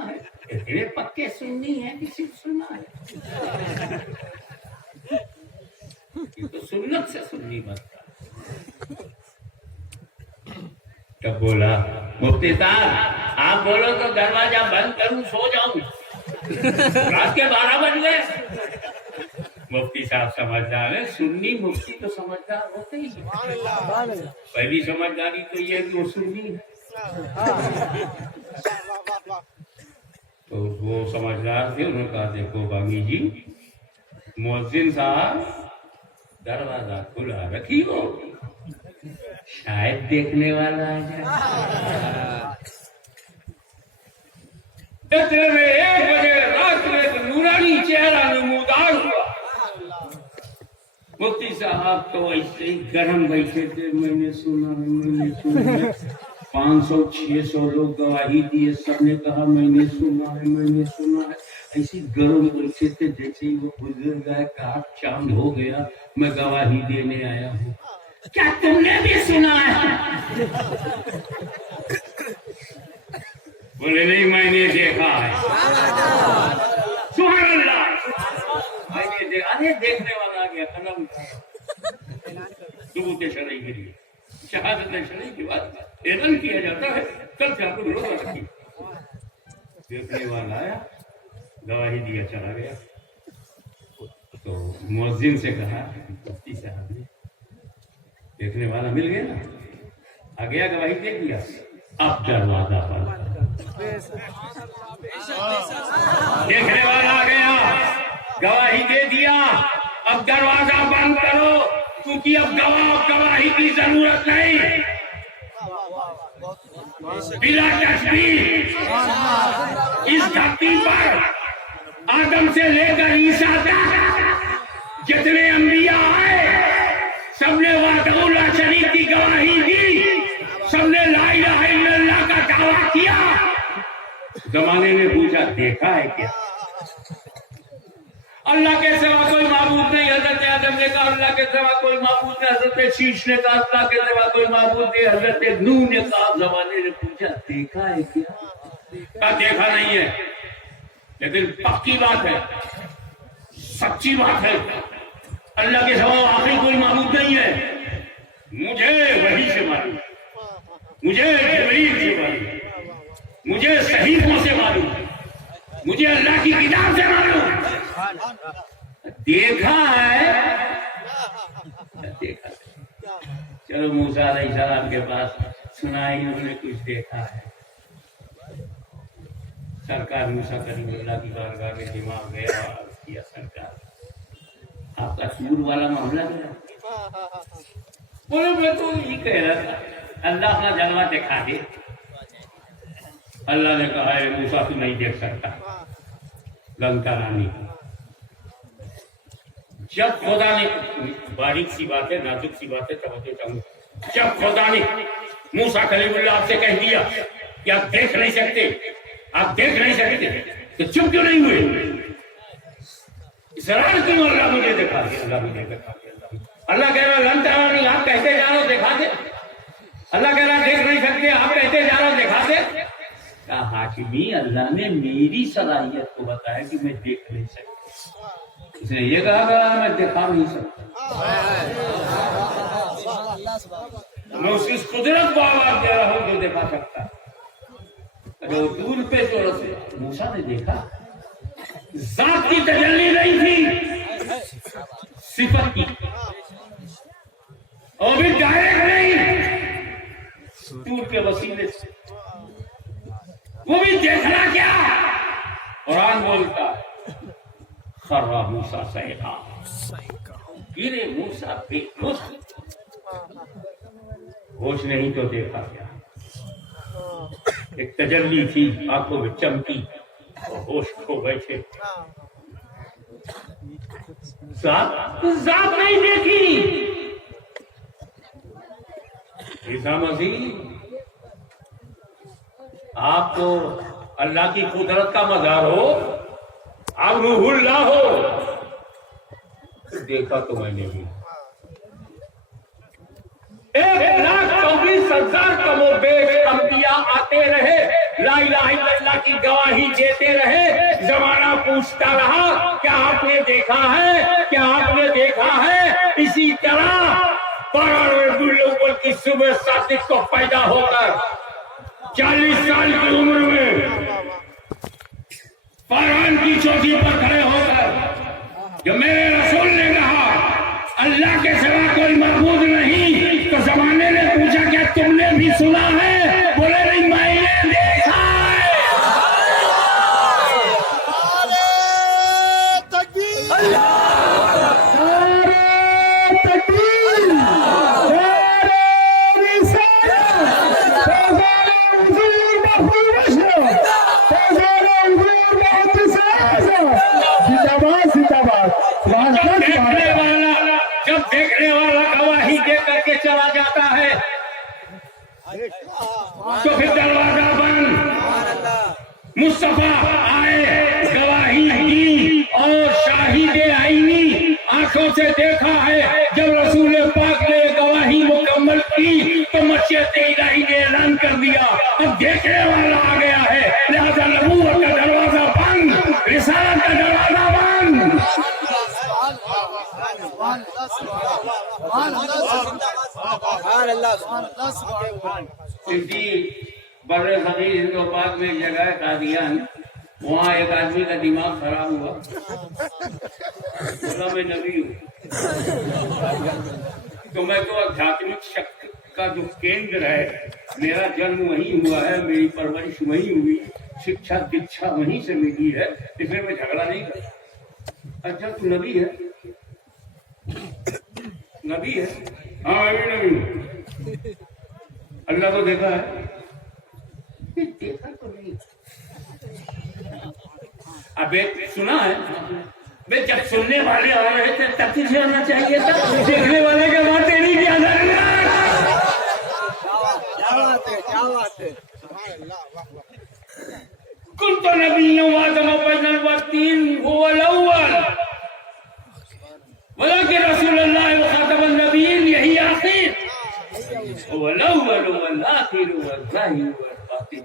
है, इतने पक्के सुननी है कि सिर्फ सुना है? तो सुन्नत से सुननी मत। तब बोला मुफ्ती साहब, आप बोलो तो दरवाजा बंद करूं, सो जाऊं। रात के 12 बज गए। मुफ्ती साहब समझदार है, सुन्नी मुफ्ती तो समझदार होते ही। पहली समझदारी तो ये कि वो सुन्नी है। तो वो समझदार थे, उन्होंने कहा देखो बागी जी, मुअज्जिन साहब दरवाजा खुला रखियो, शायद देखने वाला आ जाए। इतने में 1 बजे रात में एक नूरानी चेहरा नमूदार हुआ। मुफ्ती साहब तो ऐसे ही गरम बैठे थे। मैंने सुना 500-600 लोग गवाही दिए, सबने कहा मैंने सुना है। ऐसी गरम बैठे थे जैसे ही वो बुजुर्ग आए, कहा चांद हो गया, मैं गवाही देने आया हूँ। क्या तुमने भी सुना है? बोले नहीं, मैंने देखा है। सुभान अल्लाह, मैंने देखा। अरे देखने वाला आ गया, कलम सबूत शरई के लिए, शहादत शरई के बाद ऐलान किया जाता है, कल से आपको रोजा रखिए। देखने वाला आया, गवाही दिया, चला गया। तो मुअज्जिन से कहा, मुफ्ती साहब ने, देखने वाला मिल गया ना, आ गया, गवाही दे दिया, अब दरवाजा बंद करो। देखने वाला आ गया, गवाही दे दिया, अब दरवाजा बंद करो, क्योंकि अब गवाही की जरूरत नहीं। बिला तस्बीह इस धरती पर आदम से लेकर ईसा तक जितने अंबिया आए, सबने वाहदहुल्ला शरीक की गवाही दी, सबने ला इलाहा इल्लल्लाह का दावा किया। जमाने में पूछा, देखा है क्या? अल्लाह के सिवा कोई माबूद नहीं। हजरत आदम ने कहा अल्लाह के सिवा कोई माबूद नहीं। हजरत शीश ने कहा अल्लाह के सिवा कोई माबूद नहीं। हजरत नूह ने कहा, जमाने ने पूछा, देखा है क्या? कहा देखा नहीं है, लेकिन पक्की बात है, सच्ची बात है, अल्लाह के सिवा आखिरी कोई माबूद नहीं है। मुझे वही से मालूम, मुझे जिब्रील से मालूम, मुझे सहीफों से मालूम, मुझे अल्लाह की किताब से मालूम। देखा है, देखा। चलो मूसा अलैहिस्सलाम के पास सुनाई, उन्होंने कुछ देखा है। सरकार मूसा कलीमुल्लाह की बारगाह में दिमाग गया और किया, सरकार आपका सूर वाला मामला गया। बोले मैं तो यही कह रहा था, अल्लाह अपना जलवा दिखा दे। अल्लाह ने कहा है मूसा तू नहीं देख सकता लंका रानी। जब खुदा ने, बारीक सी बात है, नाजुक सी बात है, समझते चाहूँ, जब खुदा ने मूसा कलीमुल्लाह से कह दिया कि आप देख नहीं सकते, आप देख नहीं सकते, तो चुप क्यों नहीं हुए? इसरार क्यों? अल्लाह मुझे दिखा दे, अल्लाह मुझे दिखा दे। अल्लाह कह रहा लंका रानी आप कहते जा रहे हो दिखा दे। अल्लाह कह रहा देख नहीं सकते, आप कहते जा रहे हो दिखा दे। कहा हाकिमी, अल्लाह ने मेरी सलाहियत को बताया कि मैं देख नहीं सकता। उसने ये कहा मैं दिखा नहीं सकता, मैं उसकी कुदरत को आवाज दे रहा हूं जो दिखा सकता। अगर दूर पे जो मूसा ने देखा, जात की तजल्ली नहीं थी, सिफत की, और भी डायरेक्ट नहीं, दूर के वसीले से। वो भी देखना क्या? कुरान बोलता खर्रा मूसा सैक़ा, गिरे मूसा बेहोश। होश नहीं तो देखा क्या? एक तजल्ली थी, आंखों में चमकी और होश खो बैठे। जात नहीं देखी। ईसा मसीह आप तो अल्लाह की कुदरत का मज़ार हो, आप रूहुल्लाह हो। देखा तो मैंने भी 1,24,000 कमोबेश अंबिया आते रहे, ला इलाहा इल्लल्लाह की गवाही देते रहे। जमाना पूछता रहा क्या आपने देखा है, क्या आपने देखा है? इसी तरह 12 रबीउल अव्वल की सुबह सादिक को पैदा होकर 40 साल की उम्र में फरमान की चोटी पर खड़े होकर जो मेरे रसूल ने कहा अल्लाह के सिवा कोई माबूद नहीं, तो जमाने ने पूछा क्या तुमने भी सुना है? बोले नहीं, मैंने देखा है। जब देखने वाला गवाही दे करके चला जाता है तो फिर दरवाजा बंद। मुस्तफा आए, गवाही दी और शाहिद आईनी आंखों से देखा है। जब रसूल पाक ने गवाही अब देखने वाला आ गया है, लिहाजा नबूवत का दरवाजा बंद, रिसालत का दरवाजा बंद। इसी बर्रे सगीर हिंदो पाक में एक जगह है कादियान, वहाँ एक आदमी का दिमाग खराब हुआ, बोला मैं नबी हूँ, तो मैं तो आध्यात्मिक शक्ति का जो केंद्र है, मेरा जन्म वहीं हुआ है, मेरी परवरिश वहीं हुई, शिक्षा दीक्षा वहीं से मिली है, इसलिए मैं झगड़ा नहीं करता। अच्छा तू नबी है? नबी है? हाँ मैं भी नबी हूँ। अल्लाह को देखा है? देखा तो नहीं। अबे सुना है? बे जब सुनने वाले आ रहे थे तब तुझे आना चाहिए था, देखने वाले के बाद तेरी क्या कुल तो नबी बोला कि रसूलुल्लाह व खातमुन नबीय्यीन यही आखिर वल अव्वल वल आखिर वल ज़ाहिर वल बातिन।